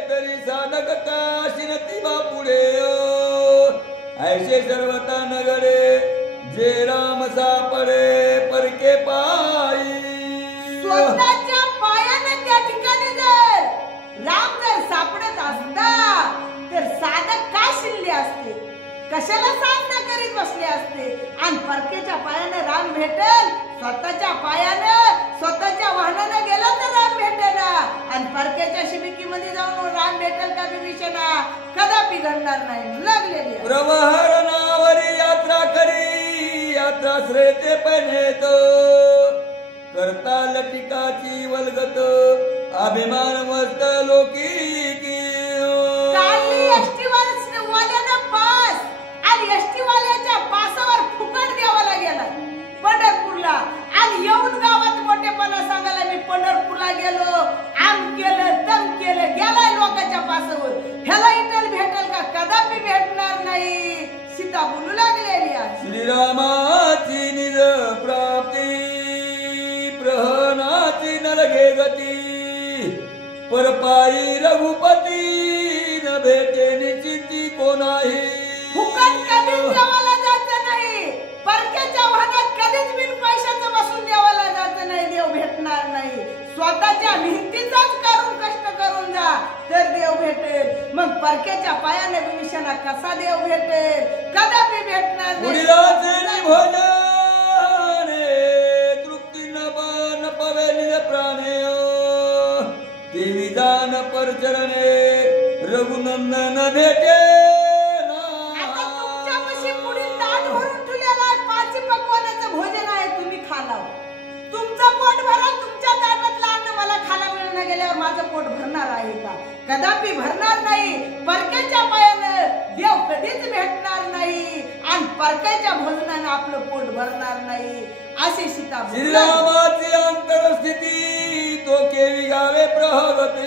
तरी साधक काशीनती बापुडे ऐसे सर्वता नगरे जे राम सापडे परके पायी. स्वतःच्या पायानं त्या ठिकाणी राम जर सापडत असता तर साधक का शिरले असते? कशाला साधना करीत बसले असते? आणि परकेच्या पायानं राम भेटेल. स्वतःच्या पायानं स्वतःच्या वाहनानं गेला तर राम भेटेना. आणि परकेच्या शिबिकीमध्ये जाऊन राम भेटेल का विभीषणा? कदापि घडणार नाही. लागलेली प्रवहरणावरी यात्रा करी यात्रा श्रेते पनेत करता लटिकाची वलगत अभिमान मस्त लोकी की. पास आणि एसटी वाल्याच्या पासावर फुकट द्यावा गेला पंढरपूरला. आणि येऊन गावात मोठेपणा सांगायला मी पंढरपूरला गेलो आम केलं तम केलं गेलाय लोकांच्या पासावर. ह्याला इटल भेटेल का? कदापि भेटणार नाही. सीता बोलू लागलेली आहे. श्रीरामाची निज प्राप्ती परपारी रघुपती न भेटे निश्चिती कोणाही. फुकट कधीच देवाला जायचं नाही. परक्याच्या वाहनात कधीच बिन पैशाचं बसून देवाला जायचं नाही. देव भेटणार नाही. स्वतःच्या मेहनतीचाच करून कष्ट करून जा तर देव भेटेल. मग परक्याच्या पायाने विभीषणा कसा देव भेटेल? कदापि भेटणार नाही. उडिराचे भजने तृप्ती न पावे निज प्राणे. देवी दान परचरणे रघुनंदन भेटे. आता तुमच्यापाशी पुढील ताट भरून ठेवलेला पाची पकवानाचं भोजन आहे. तुम्ही खालाव. तुमचं पोट भरा. तुमच्या ताटातलं अन्न मला खायला मिळून गेल्यावर माझं पोट भरणार आहे का? कदापि भरणार नाही. परक्याच्या पायानं देव कधीच भेटणार नाही आणि परक्याच्या भोजनानं आपलं पोट भरणार नाही असे सीता श्रीरामाची अंतरस्थिती तो केवी गावे प्रहरगती.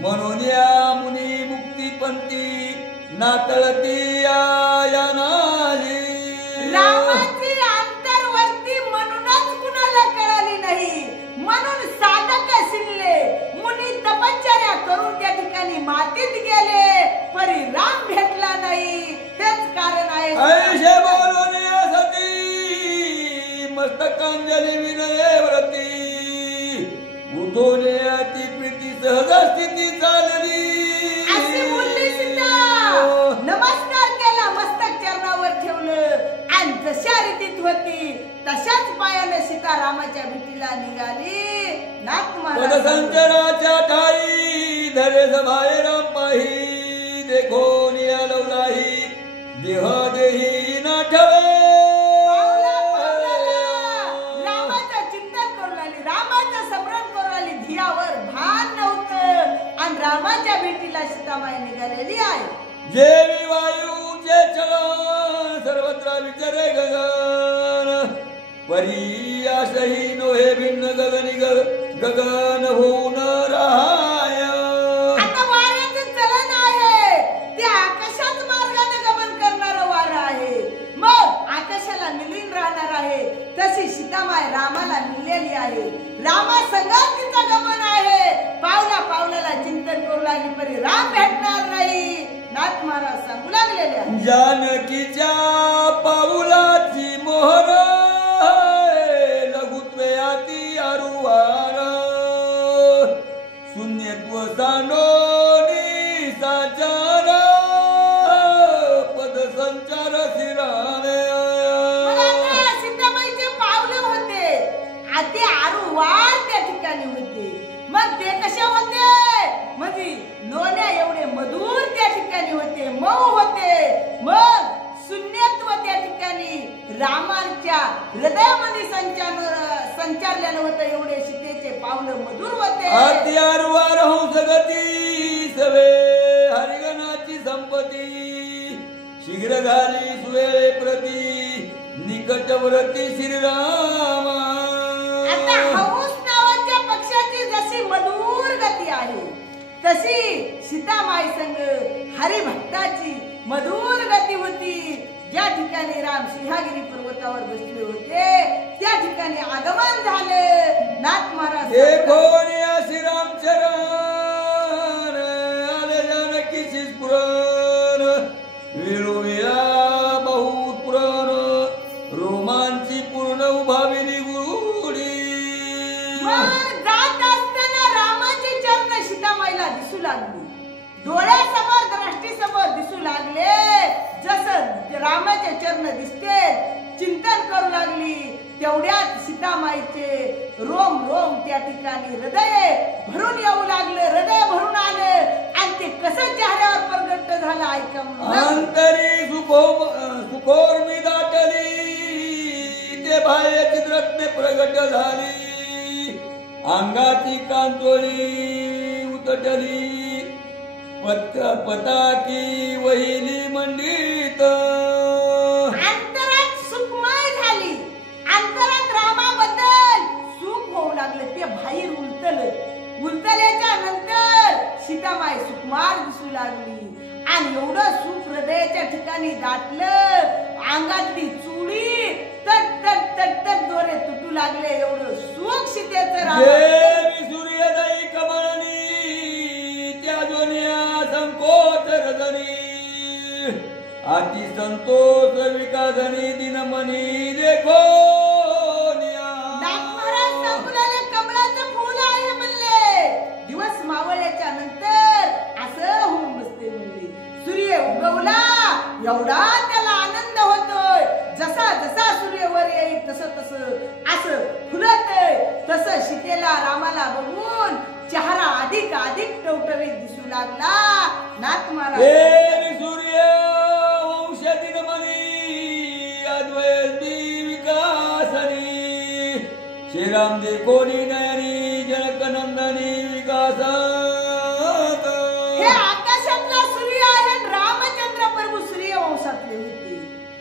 म्हणून या मुनी मुक्ती पंथी नातळती या नाही. रामाची अंतर्वर्ती म्हणूनच कुणाला कळाली नाही. म्हणून साधक शिनले मुनी तपश्चर्या करून त्या ठिकाणी मातीत गेले परी राम भेटला नाही. हेच कारण आहे. आयुष्य बोलून सती मस्तकांजली विनय व्रती. उठून अति प्रीती सहज स्थिती चालली. अशी बोलली सीता. नमस्कार केला. मस्तक चरणावर ठेवलं आणि जशा रीतीत होती तशाच पायाने सीता रामाच्या भेटीला निघाली. नाथ महाराज पदसंचनाच्या ठाई धरे सभाए राम पाही. देखो नियालवलाही देह देही ना ठेवे. रामाचं चिंतन करू लागली. रामाचं स्मरण करू लागली. धियावर भान नव्हतं आणि रामाच्या भेटीला सीतामाई निघालेली आहे. जेवी वायूचे चलन सर्वत्र विचरे गगन. परी आशही नोहे भिन्न गगन होऊन राहाय. आता वाऱ्याचं चलन आहे. ते आकाशात मार्गाने गमन करणारं वारं आहे. मग आकाशाला मिळून राहणार आहे. तशी सीतामाई रामाला मिळलेली आहे. रामा संगात तिचं गमन आहे. पावला पावलाला चिंतन करू लागली परी राम भेटणार नाही. नाथ महाराज सांगू लागलेले जानकीच्या पाऊलाची मोहर लघुत्वे अति अरुवार. शून्यत्व सांडोनी साचार पद संचार शिराणे. सीतामाईचे पावलं होते. अति आरुवार त्या ठिकाणी होते. मग ते कसे होते? म्हणजे लोण्या एवढे मधुर त्या ठिकाणी होते. मऊ होते. मग शून्यत्व त्या ठिकाणी रामांच्या हृदयामध्ये संचारलेलं होतं. एवढे सीतेचे पावलं मधुर होते. अति अरुवार हंस गती सवे हरिगणाची संपत्ती. शीघ्र झाली सुवेळे प्रती निकटवर्ती श्रीरामा. आता हंस नावाच्या पक्षाची जशी मधुर गती आहे तशी सीतामाई संग हरिभक्ताची मधुर गती होती. ज्या ठिकाणी राम सिंहागिरी पर्वतावर बसले होते त्या ठिकाणी आगमन झाले. नाथ महाराज श्रीरामचरण आले जानकीची स्फुरण. वेळोवेळा बहुत पुरण रोमांची पूर्ण उभाविली गुढी. जात असताना रामाचे चरण सीतामाईला दिसू लागले. डोळ्यासमोर दृष्टीसमोर दिसू लागले. जसं रामाचे चरण दिसते चिंतन करू लागली. तेवढ्यात सीतामाईचे रोम रोम त्या ठिकाणी हृदय भरून येऊ लागले. हृदय भरून आले आणि ते कसं चेहऱ्यावर प्रगट झालं ऐका. अंतरी सुखोर्मी दाटली ते बाह्याची रत्ने प्रगट झाली. अंगाची कांतोळी उतटली पताकी वहिली मंडित. अंतरात सुखमय झाली. अंतरात रामाबद्दल सुख होऊ लागले. ते बाहेर उलटल्याच्या नंतर सीतामाई सुकुमार दिसू लागली. आणि एवढं सुख हृदयाच्या ठिकाणी दाटलं. अंगातली चुडी तट तट तट तट दोरे तुटू लागले. एवढं सुख सीतेचं राम अति संतोष विकासनी दिन मनी देखो नागमहाराज सांगू लागले, कमळाचं फूल आहे म्हणले. दिवस मावळल्याच्या नंतर असं होऊन बसते म्हणले. सूर्य उगवला एवढा त्याला आनंद होतोय. जसा जसा सूर्य वर येईल तसं तसं असं फुलत तसं सीतेला रामाला बघून चेहरा अधिक अधिक टवटवीत दिसू लागला. नाथ महाराज सूर्य वंशातील मनी अद्वैती विकासनी श्रीराम दे कोणी नयनी जनक नंदनी विकास. हे आकाशातला सूर्य आहे. रामचंद्र प्रभू सूर्य वंशातले होते.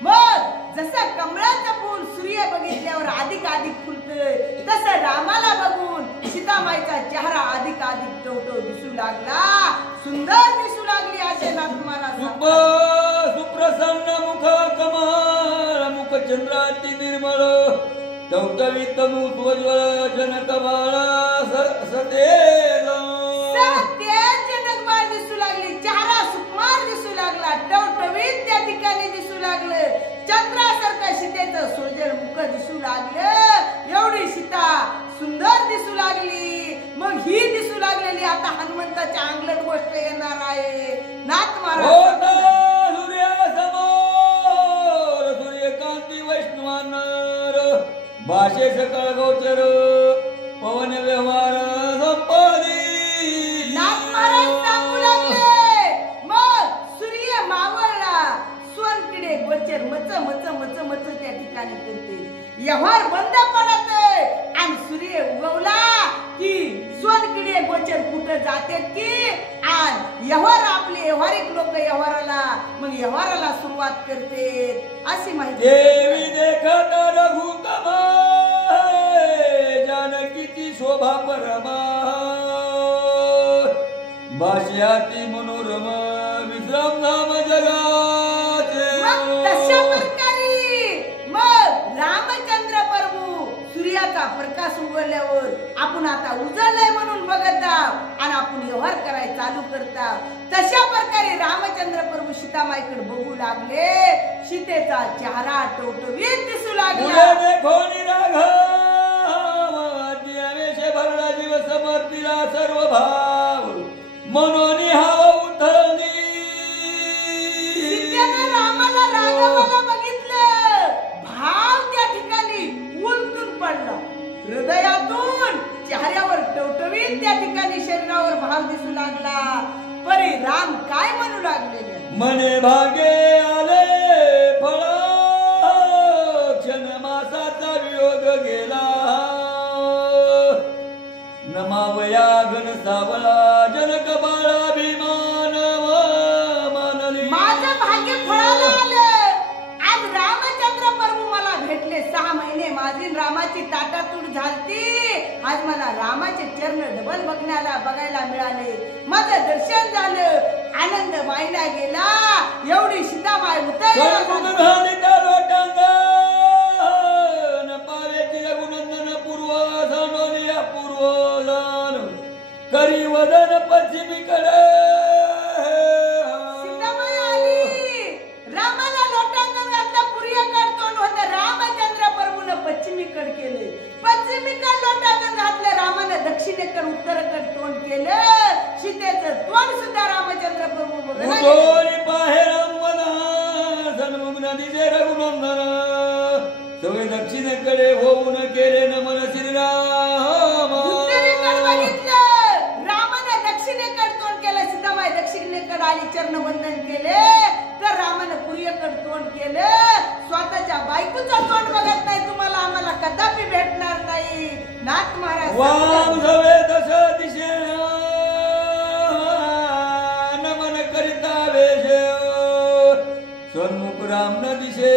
मग जसं कमळाचं फूल सूर्य बघितल्यावर अधिक अधिक फुलतंय तसं रामाला बघून सीतामाईचा चेहरा अधिक अधिक टवटव दिसू लागला, सुंदर दिसू लागली. असे नाथ महाराज सुप्रसन्न मुख कमळ मुख चंद्राती निर्मळ टवटवीत तनु स्वज्वल जनक बाळ सतेज जनक बाळ दिसू लागली. चेहरा सुकुमार दिसू लागला, टवटवीत त्या ठिकाणी दिसू लागलं. चंद्रासारखं सीतेचं सोजळ मुख दिसू लागलं. एवढी सीता सुंदर दिसू लागली. मग ही दिसू लागलेली आता हनुमंताच्या अंगलट गोष्ट येणार आहे. नाथ महाराज सूर्यासमोर सूर्यकांती वैष्णवांवर भाषे सकळ गोचर पवन व्यवहार संपादी. नाथ महाराज सांगू लागले, मग सूर्य मावळला, सोनकिडे गोचर मच मच मच मच त्या ठिकाणी करते. व्यवहार बंद पडत आणि सूर्य उगवला की सोनकिडे गोचर कुठं जाते की आणि व्यवहार आपले व्यवहारिक लोक व्यवहाराला मग व्यवहाराला सुरुवात करते. अशी माहिती. देवी देखत रघुतम जानकीची शोभा परमा भाष्याती मनोरम विश्राम नाम जगाचे. तशा प्रकारे मग रामचंद्र प्रभू सूर्याचा प्रकाश उगवल्यावर आपण आता उजळलंय म्हणून बघत आहोत आणि आपण व्यवहार करायला चालू करता. तशा प्रकारे रामचंद्र प्रभू सीतामाईकडे बघू लागले. सीतेचा चेहरा टवटवीत दिसू लागला. भरला जीव समर्पिला सर्व भाव मनोनी हाव उतरली. सीतेनं रामाला राघवाला बघितलं. भाव त्या ठिकाणी उलटून पडला. हृदयातून चेहऱ्यावर टवटवीत त्या ठिकाणी शरीरावर भाव दिसू लागला. परी राम काय म्हणू लागलेले. मने भागे आले फळ क्षण मासाचा वियोग गेला नमावया घन सावळा जनक बाळाभिमान मानली. माझं भाग्य फळाला आलं. आज रामचंद्र प्रभू मला भेटले. 6 महिने माझी रामाची ताटातूट झालती. आज मला रामाचे चरण डबल बघायला मिळाले. माझं दर्शन झालं. आनंद मायला गेला. एवढी सीतामाई उतरली. करी वदन पश्चिमीकडे सीतामाई आली. रामाला लोटांगण घातलं. पूर्वेकडे तोंड होतं. रामचंद्र प्रभूनं पश्चिमीकडे केले. पश्चिमीकडे लोटांगण घातलं. रामानं दक्षिणेकडे उत्तरेकडे तोंड केलं. सीतेचं तोंड सुद्धा रामचंद्र प्रभू बघायला पाहे रामवना सन्मुख नदीचे रघुनंदन सगळे दक्षिणेकडे होऊन केले नमन श्रीराम. उत्तरेकडे बघितलं. रामानं दक्षिणेकडे तोंड केलं. सीतामाई दक्षिणेकडे आली. चरणवंदन केले. तर रामानं पूर्वेकडे तोंड केलं. स्वतःच्या बायकोचं तोंड बघत नाही. तुम्हाला आम्हाला कदापि भेटणार नाही. नाथ महाराज वाम सवे दश दिशे नमन करिता वेशे सन्मुख राम न दिशे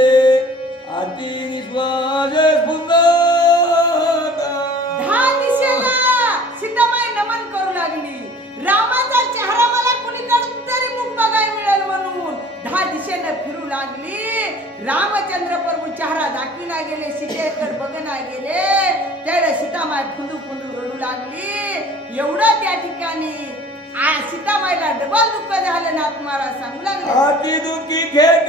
अति निश्वास स्फुंदता. 10 दिशेला सीतामाई नमन करू लागली. रामाचा चेहरा मला कुणीकडे तरी मुख बघायला मिळेल म्हणून 10 दिशेने फिरू लागली. रामचंद्र प्रभू चेहरा दाखविना गेले. सीतेकडे बघना गेले. त्यावेळेस सीतामाई फुंदू फुंदू रडू लागली. एवढं त्या ठिकाणी सीतामाईला डबल दुःख झालं. नाथ महाराज सांगू लागले. अति दुःखी खेक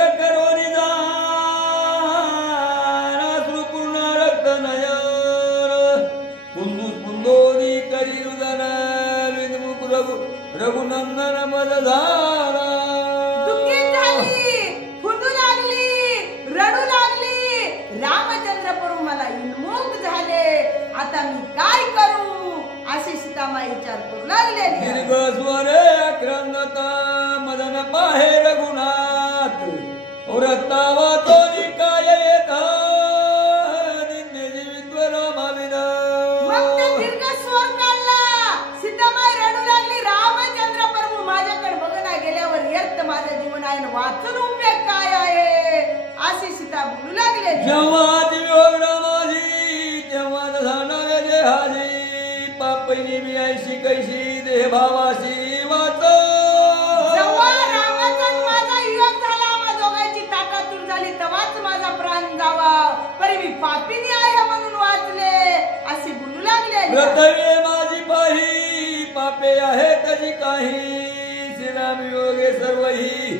नाही श्रीराम योगे सर्वही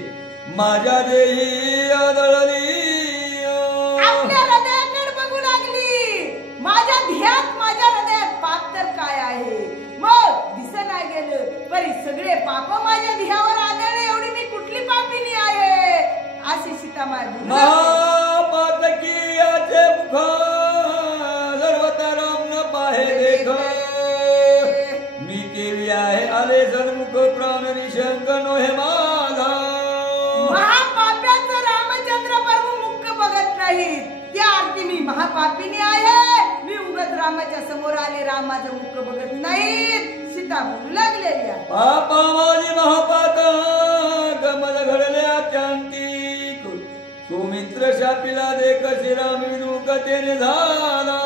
माझ्या देही आदळली आपल्या हृदयाकडे बघू लागली माझ्या ध्येयात माझ्या हृदयात पाप तर काय आहे मग दिसना गेलं परी सगळे पाप माझ्या ध्येयावर आदळले एवढी मी कुठली पापिनी आहे अशी सीता मारली महापातकी याचे मुख सर्वता राम न पाहे देख मी केवी आहे आले सन्मुख प्राण निशंक नोहे माझा महापाप्याचं रामचंद्र प्रभू मुख बघत नाही त्या अर्थी मी महापापिनी आहे मी उगत रामाच्या समोर आले राम माझं मुख बघत नाही सीता बोलू लागलेली आहे पापा माझी महापात गमल घडले अत्यांतिक सुमित्र शापिला देख श्रीराम विनुकतेने झाला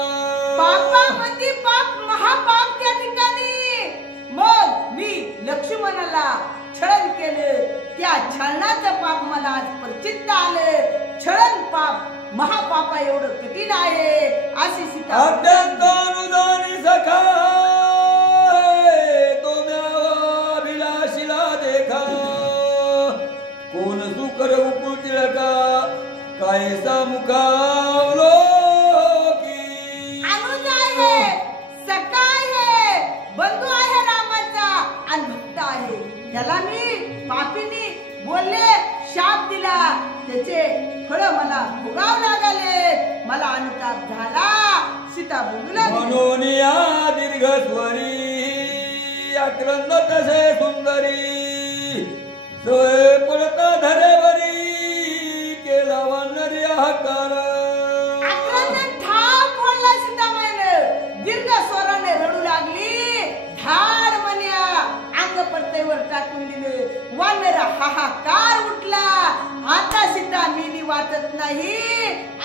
पापामध्ये पाप महापाप त्या ठिकाणी मग मी लक्ष्मणाला छळण केलं त्या छळणाचं पाप मला आज प्रचित्त आलं छळण पाप महापापा एवढं कठीण आहे अशी सीता अत्यंत अनुदानी सखा तो अभिलाषीला देखा कोण सुकर उकुळ तिळका कायसा मुखावलोकी अनुज आहे सखा आहे बंधू आहे रामाचा आणि भक्त आहे त्याला मी पापीनी बोलले शाप दिला त्याचे फळ मला भोगाव लागले मला अनुताप झाला सीता बोलू लागली म्हणून या दीर्घ स्वरी आक्रंद तसे सुंदरी सोय पडता धरेवरी केला वानरी हाकार आक्रंदन ठाम बोलला सीतामाईने दीर्घ स्वराने रडू लागली धाड मन्या अंग पडतेवर टाकून दिले वानर हाहाकार उठला आता सीता मिली वाटत नाही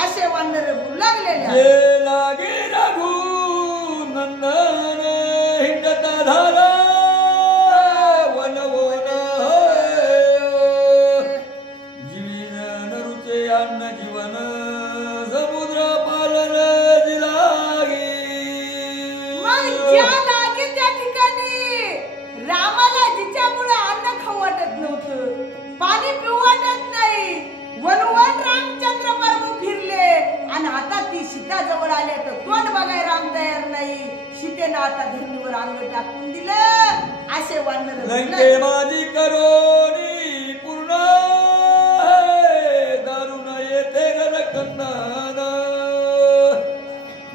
असे वानर बोलू लागलेले जे लागे रघु नंदन हिंडता धारा वनवन जीवन रुचे अन्न जीवन समुद्र पालन जिलागी मग ज्या लागे त्या ठिकाणी रामाला जिच्यामुळे अन्न खाऊ वाटत नव्हतं पाणी पिऊ वाटत नाही वनवन रामचंद्र प्रभू फिरले आणि आता ती सीता जवळ आले तर तोंड बघाय राम तयार नाही सीतेनं आता धरणीवर अंग टाकून दिलं असे वानर लंके माझी करोनी पूर्ण दारुण येते गणकंदन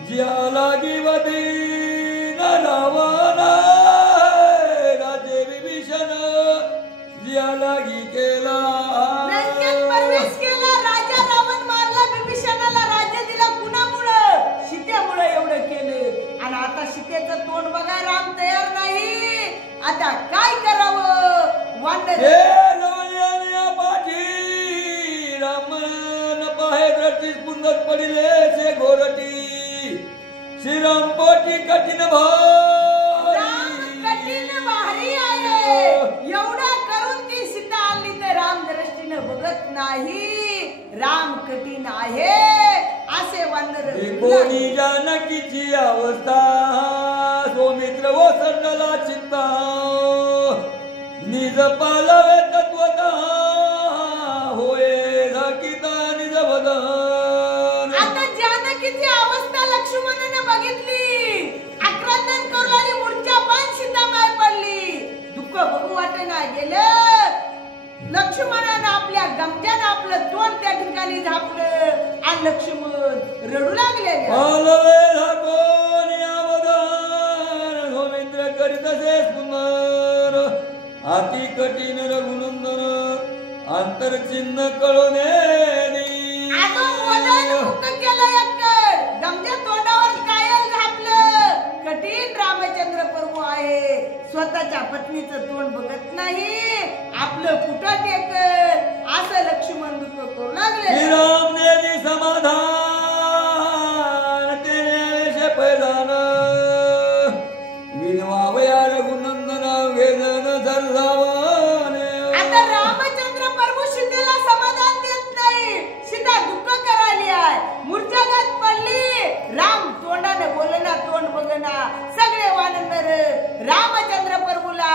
ज्या लागी वदीन रावण राजे विभीषण ज्या लागी केला लंकेत प्रवेश केला राजा रावण मारला विभीषणाला राज्य दिला कुणामुळं सीतेमुळे एवढं केलं आणि आता सीतेचं तोंड बघाय राम तयार नाही आता काय करावं वानर पाठी रामन पाहे द्रष्टीस पुंदत पडिले से घोरटी श्रीराम पोटी कठीण राम कठीण भारी आहे एवढा करून ती सीता आली तर राम दृष्टीनं बघत नाही राम कठीण आहे असे वानर कोणी जानकीची अवस्था सौमित्र व संडला चिंता निज पालवे तत्वता होय झाकिता निज बदन आता जानकीची अवस्था लक्ष्मणाने बघितली आक्रंदन करू लागली मूर्छा पण सीतामाई पडली दुःख बघू वाटेना गेलं लक्ष्मणानं आपल्या गमत्यानं आपलं तोंड त्या ठिकाणी झापलं आणि लक्ष्मण रडू लागले पालवे झाकोनी अवदान सौमित्र करीत असे सुंदर अति कठीण रघुनंदन अंतरचिन्ह कळोने आता वदन मुक्त केलं एकतर गमत्या तोंडावर कायल झापलं कठीण रामचंद्र प्रभू आहे स्वतःच्या पत्नीचं तोंड बघत नाही आपलं कुठं टेक असं लक्ष्मण दुःख करू लागले श्रीराम नेली समाधान तेने पैदान विनवावया रघुनंदन वेदन झरझावन आता रामचंद्र प्रभू सीतेला समाधान देत नाही सीता दुःख करायली आहे मूर्छाघात पडली राम तोंडाने बोलना तोंड बघना सगळे वानर रामचंद्र प्रभूला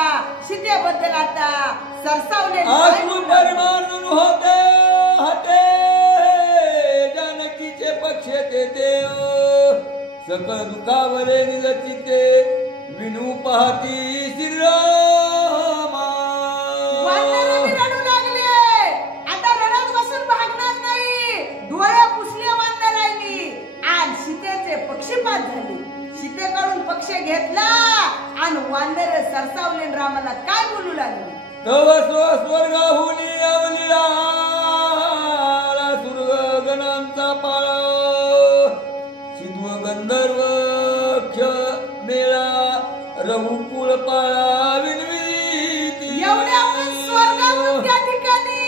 सीतेबद्दल सकळ दुखावले निज चित्ते विनू पाहती श्रीरामा. वानरे बी रडू लागले. आता रडत बसून भागणार नाही. डोळे पुसले वानरांनी आणि सीतेचे पक्षीपात झाले. सीतेकडून पक्ष घेतला आणि वानर सरसावले आणि रामाला काय बोलू लागले. तव स्वर्गाहुनी अवली आला सुरग गणांचा पाळा शिद्व गंधर्व मेळा रघुकुळ पाळा विनवीती. एवढ्याहून स्वर्गाहून त्या ठिकाणी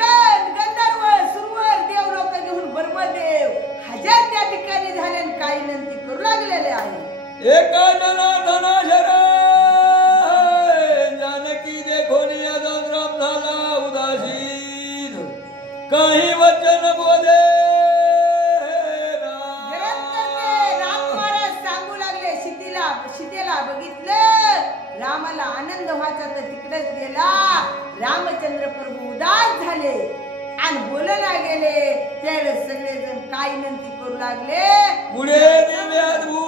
गंधर्व सुरवर देव लोक घेऊन ब्रह्मदेव हजार त्या ठिकाणी झाले आणि काही विनंती करू लागलेले आहे. एका धना शरा जानकी देखोनी राम झाला उदासीन काही वचन बोले. राम महाराज सांगू लागले सीतेला बघितलं. रामाला आनंद व्हायचा तर तिकडेच गेला. रामचंद्र प्रभू उदास झाले आणि बोलायला गेले. त्यावेळेस सगळेजण काय विनंती करू लागले. पुढे दिव्याधू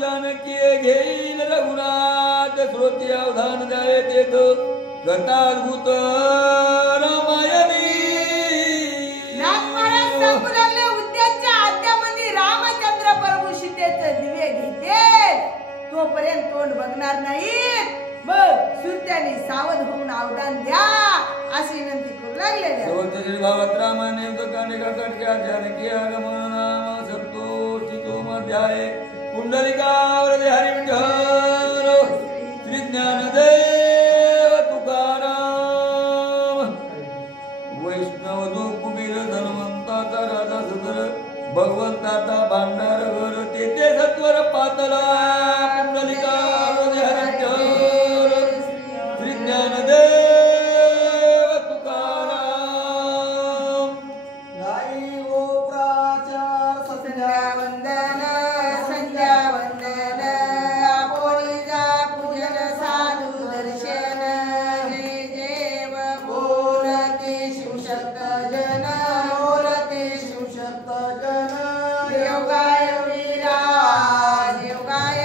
जानकी घेईल रघुनाथ श्रोती अवधान द्यावे तेथ गताद्भुत रामायणी. नाथ महाराज सांगू लागले उद्याच्या आद्यामध्ये रामचंद्र प्रभू सीतेचे दिवे घेते तोपर्यंत तोंड बघणार नाहीत. मग सुरत्याने सावध होऊन अवधान द्या अशी विनंती करू लागलेल्या. सर्वत्र श्री भागवत रामायणे कांडिका कटक्या जानकी आगमन नाम सप्तोषितो मध्याये पुंडलिकावरदे हरी विठ्ठल श्री ज्ञानदेव तुकाराम. वैष्णव जो कुबीर धन्वंताचा राजा सदर भगवंताचा भांडार घर तेथे सत्वर पातला पुंडलिकावरदे हरी विठ्ठल श्री ज्ञानदेव तुकाराम. गाई ओ प्राचार सत्या संध्या वंदन आपोळी जा पूजन साधू दर्शन जय देव बोलते शिवशक्त जन बोलते शिवशक्त जन देवगाय वीरा देवगाय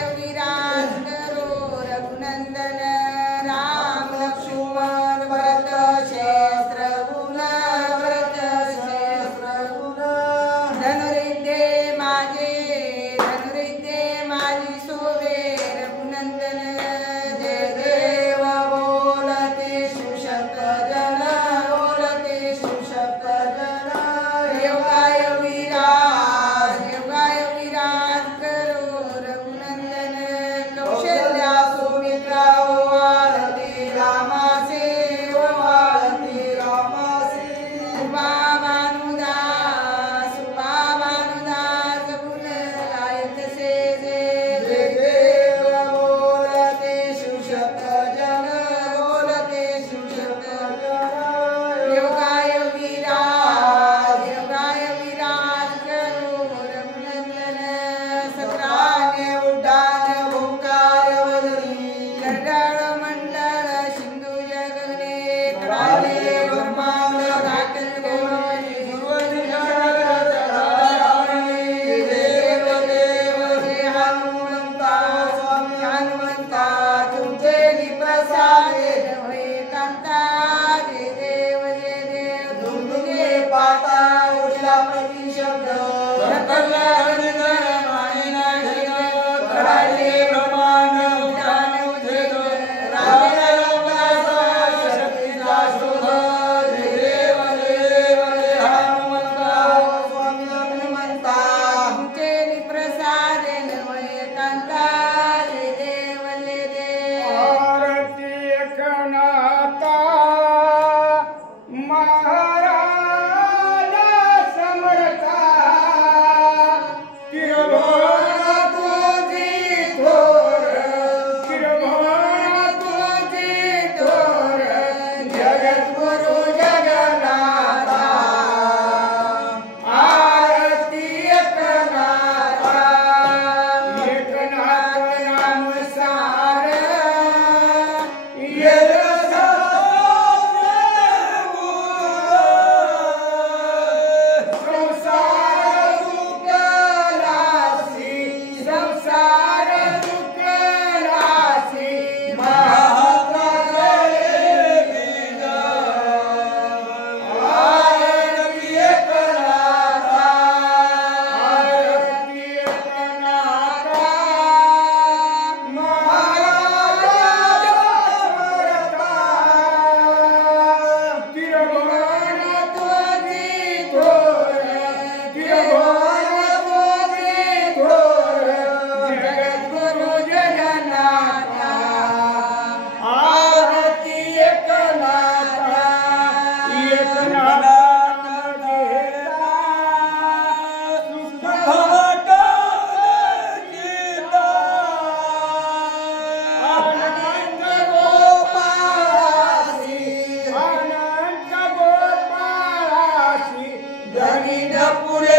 पुरे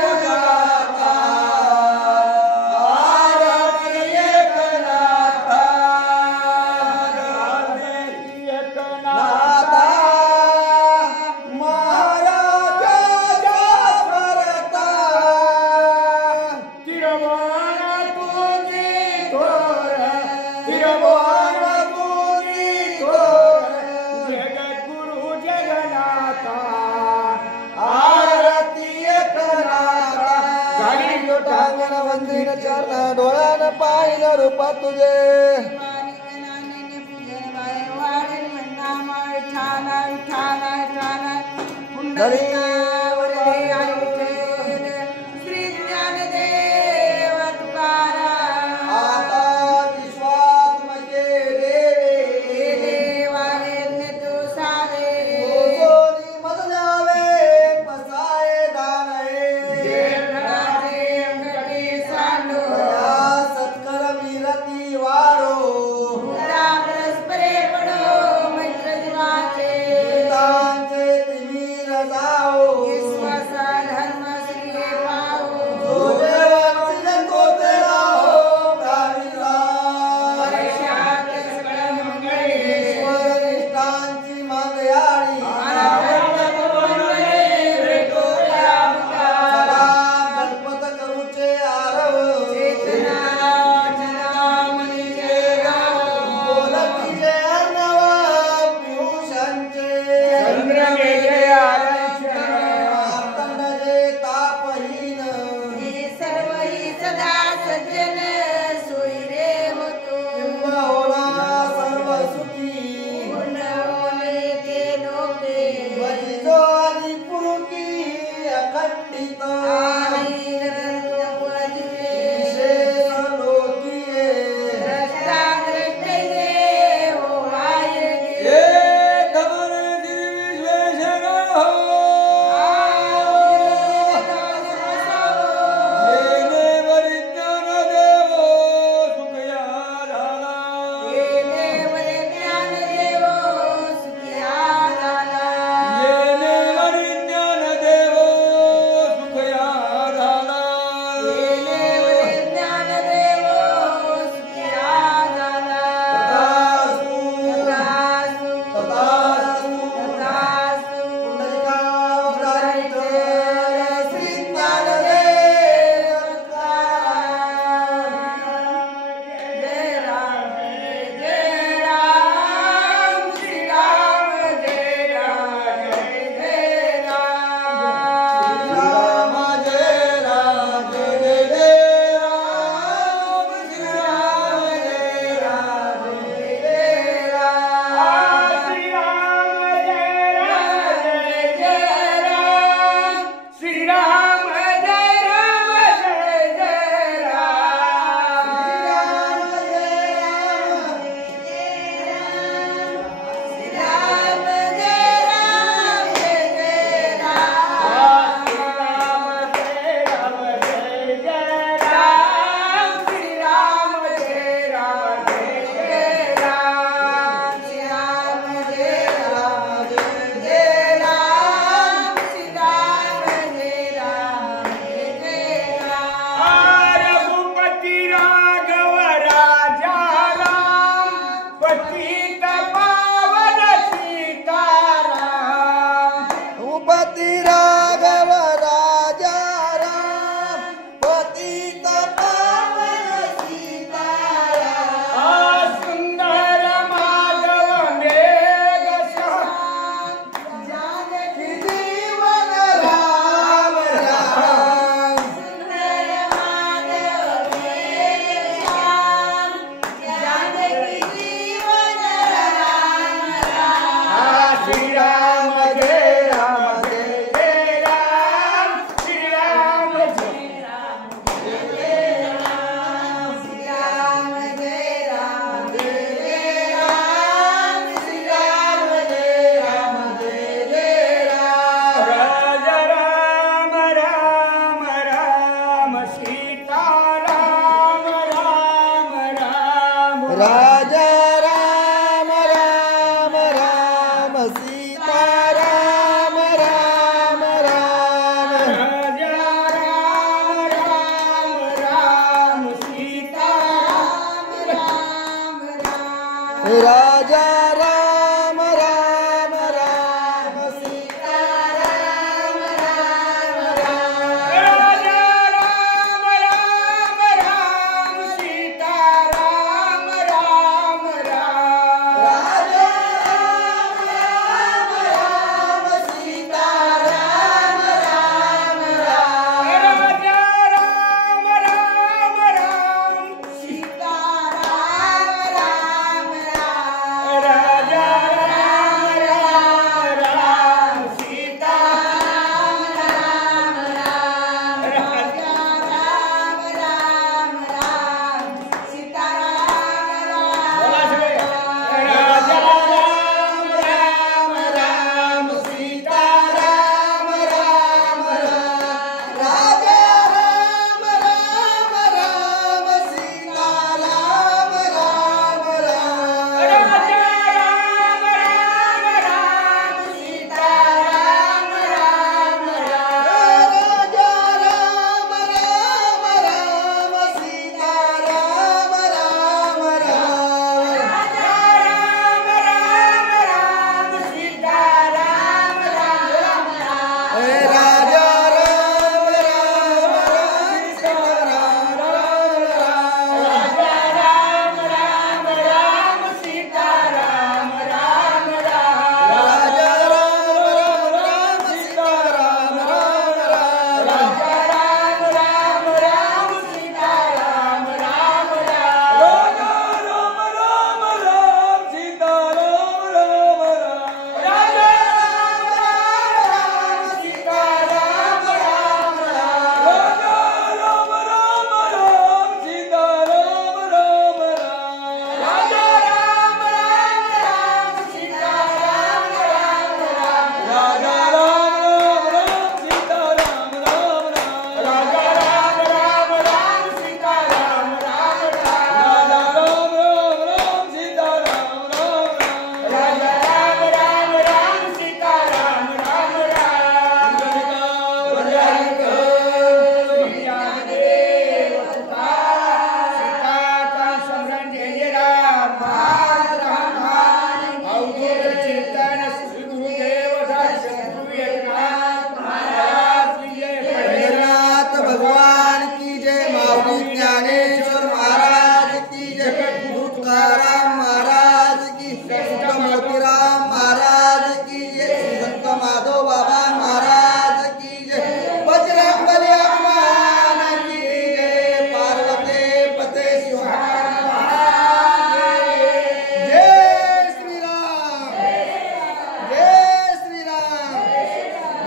गुजराता आरती एकनाथा नाथा महाराजाच्या स्मरता तिरवाण तुझी थोर तिरवाण तुझी थोर जगद्गुरु जगन्नाथा आरती एकनाथा गाडी लोटांगण वंदिन चरण डोळ्यानं पाहिलं रूप तुझे आता विश्वात म्हणजे सोनी मजल्यावे पसाये दानहे सत्कर मीरती वाढो तांचे तिमीर जाओ जो देवांचे कोते राहो ईश्वर निष्ठांची मागयाळी सदा गणपत करूचे आरव बोलतीचे अर्णव पियुषांचे मार्तंडजे तापहीन होणा सर्व सुखी बलिजो आणि पुरुकी अखंडित विशेष लोकीये हे धमन विश्वेश्वर हो येणे वरिज्ञान देव सुखया झाला येणे वरिज्ञान देव सुखया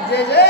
जय जय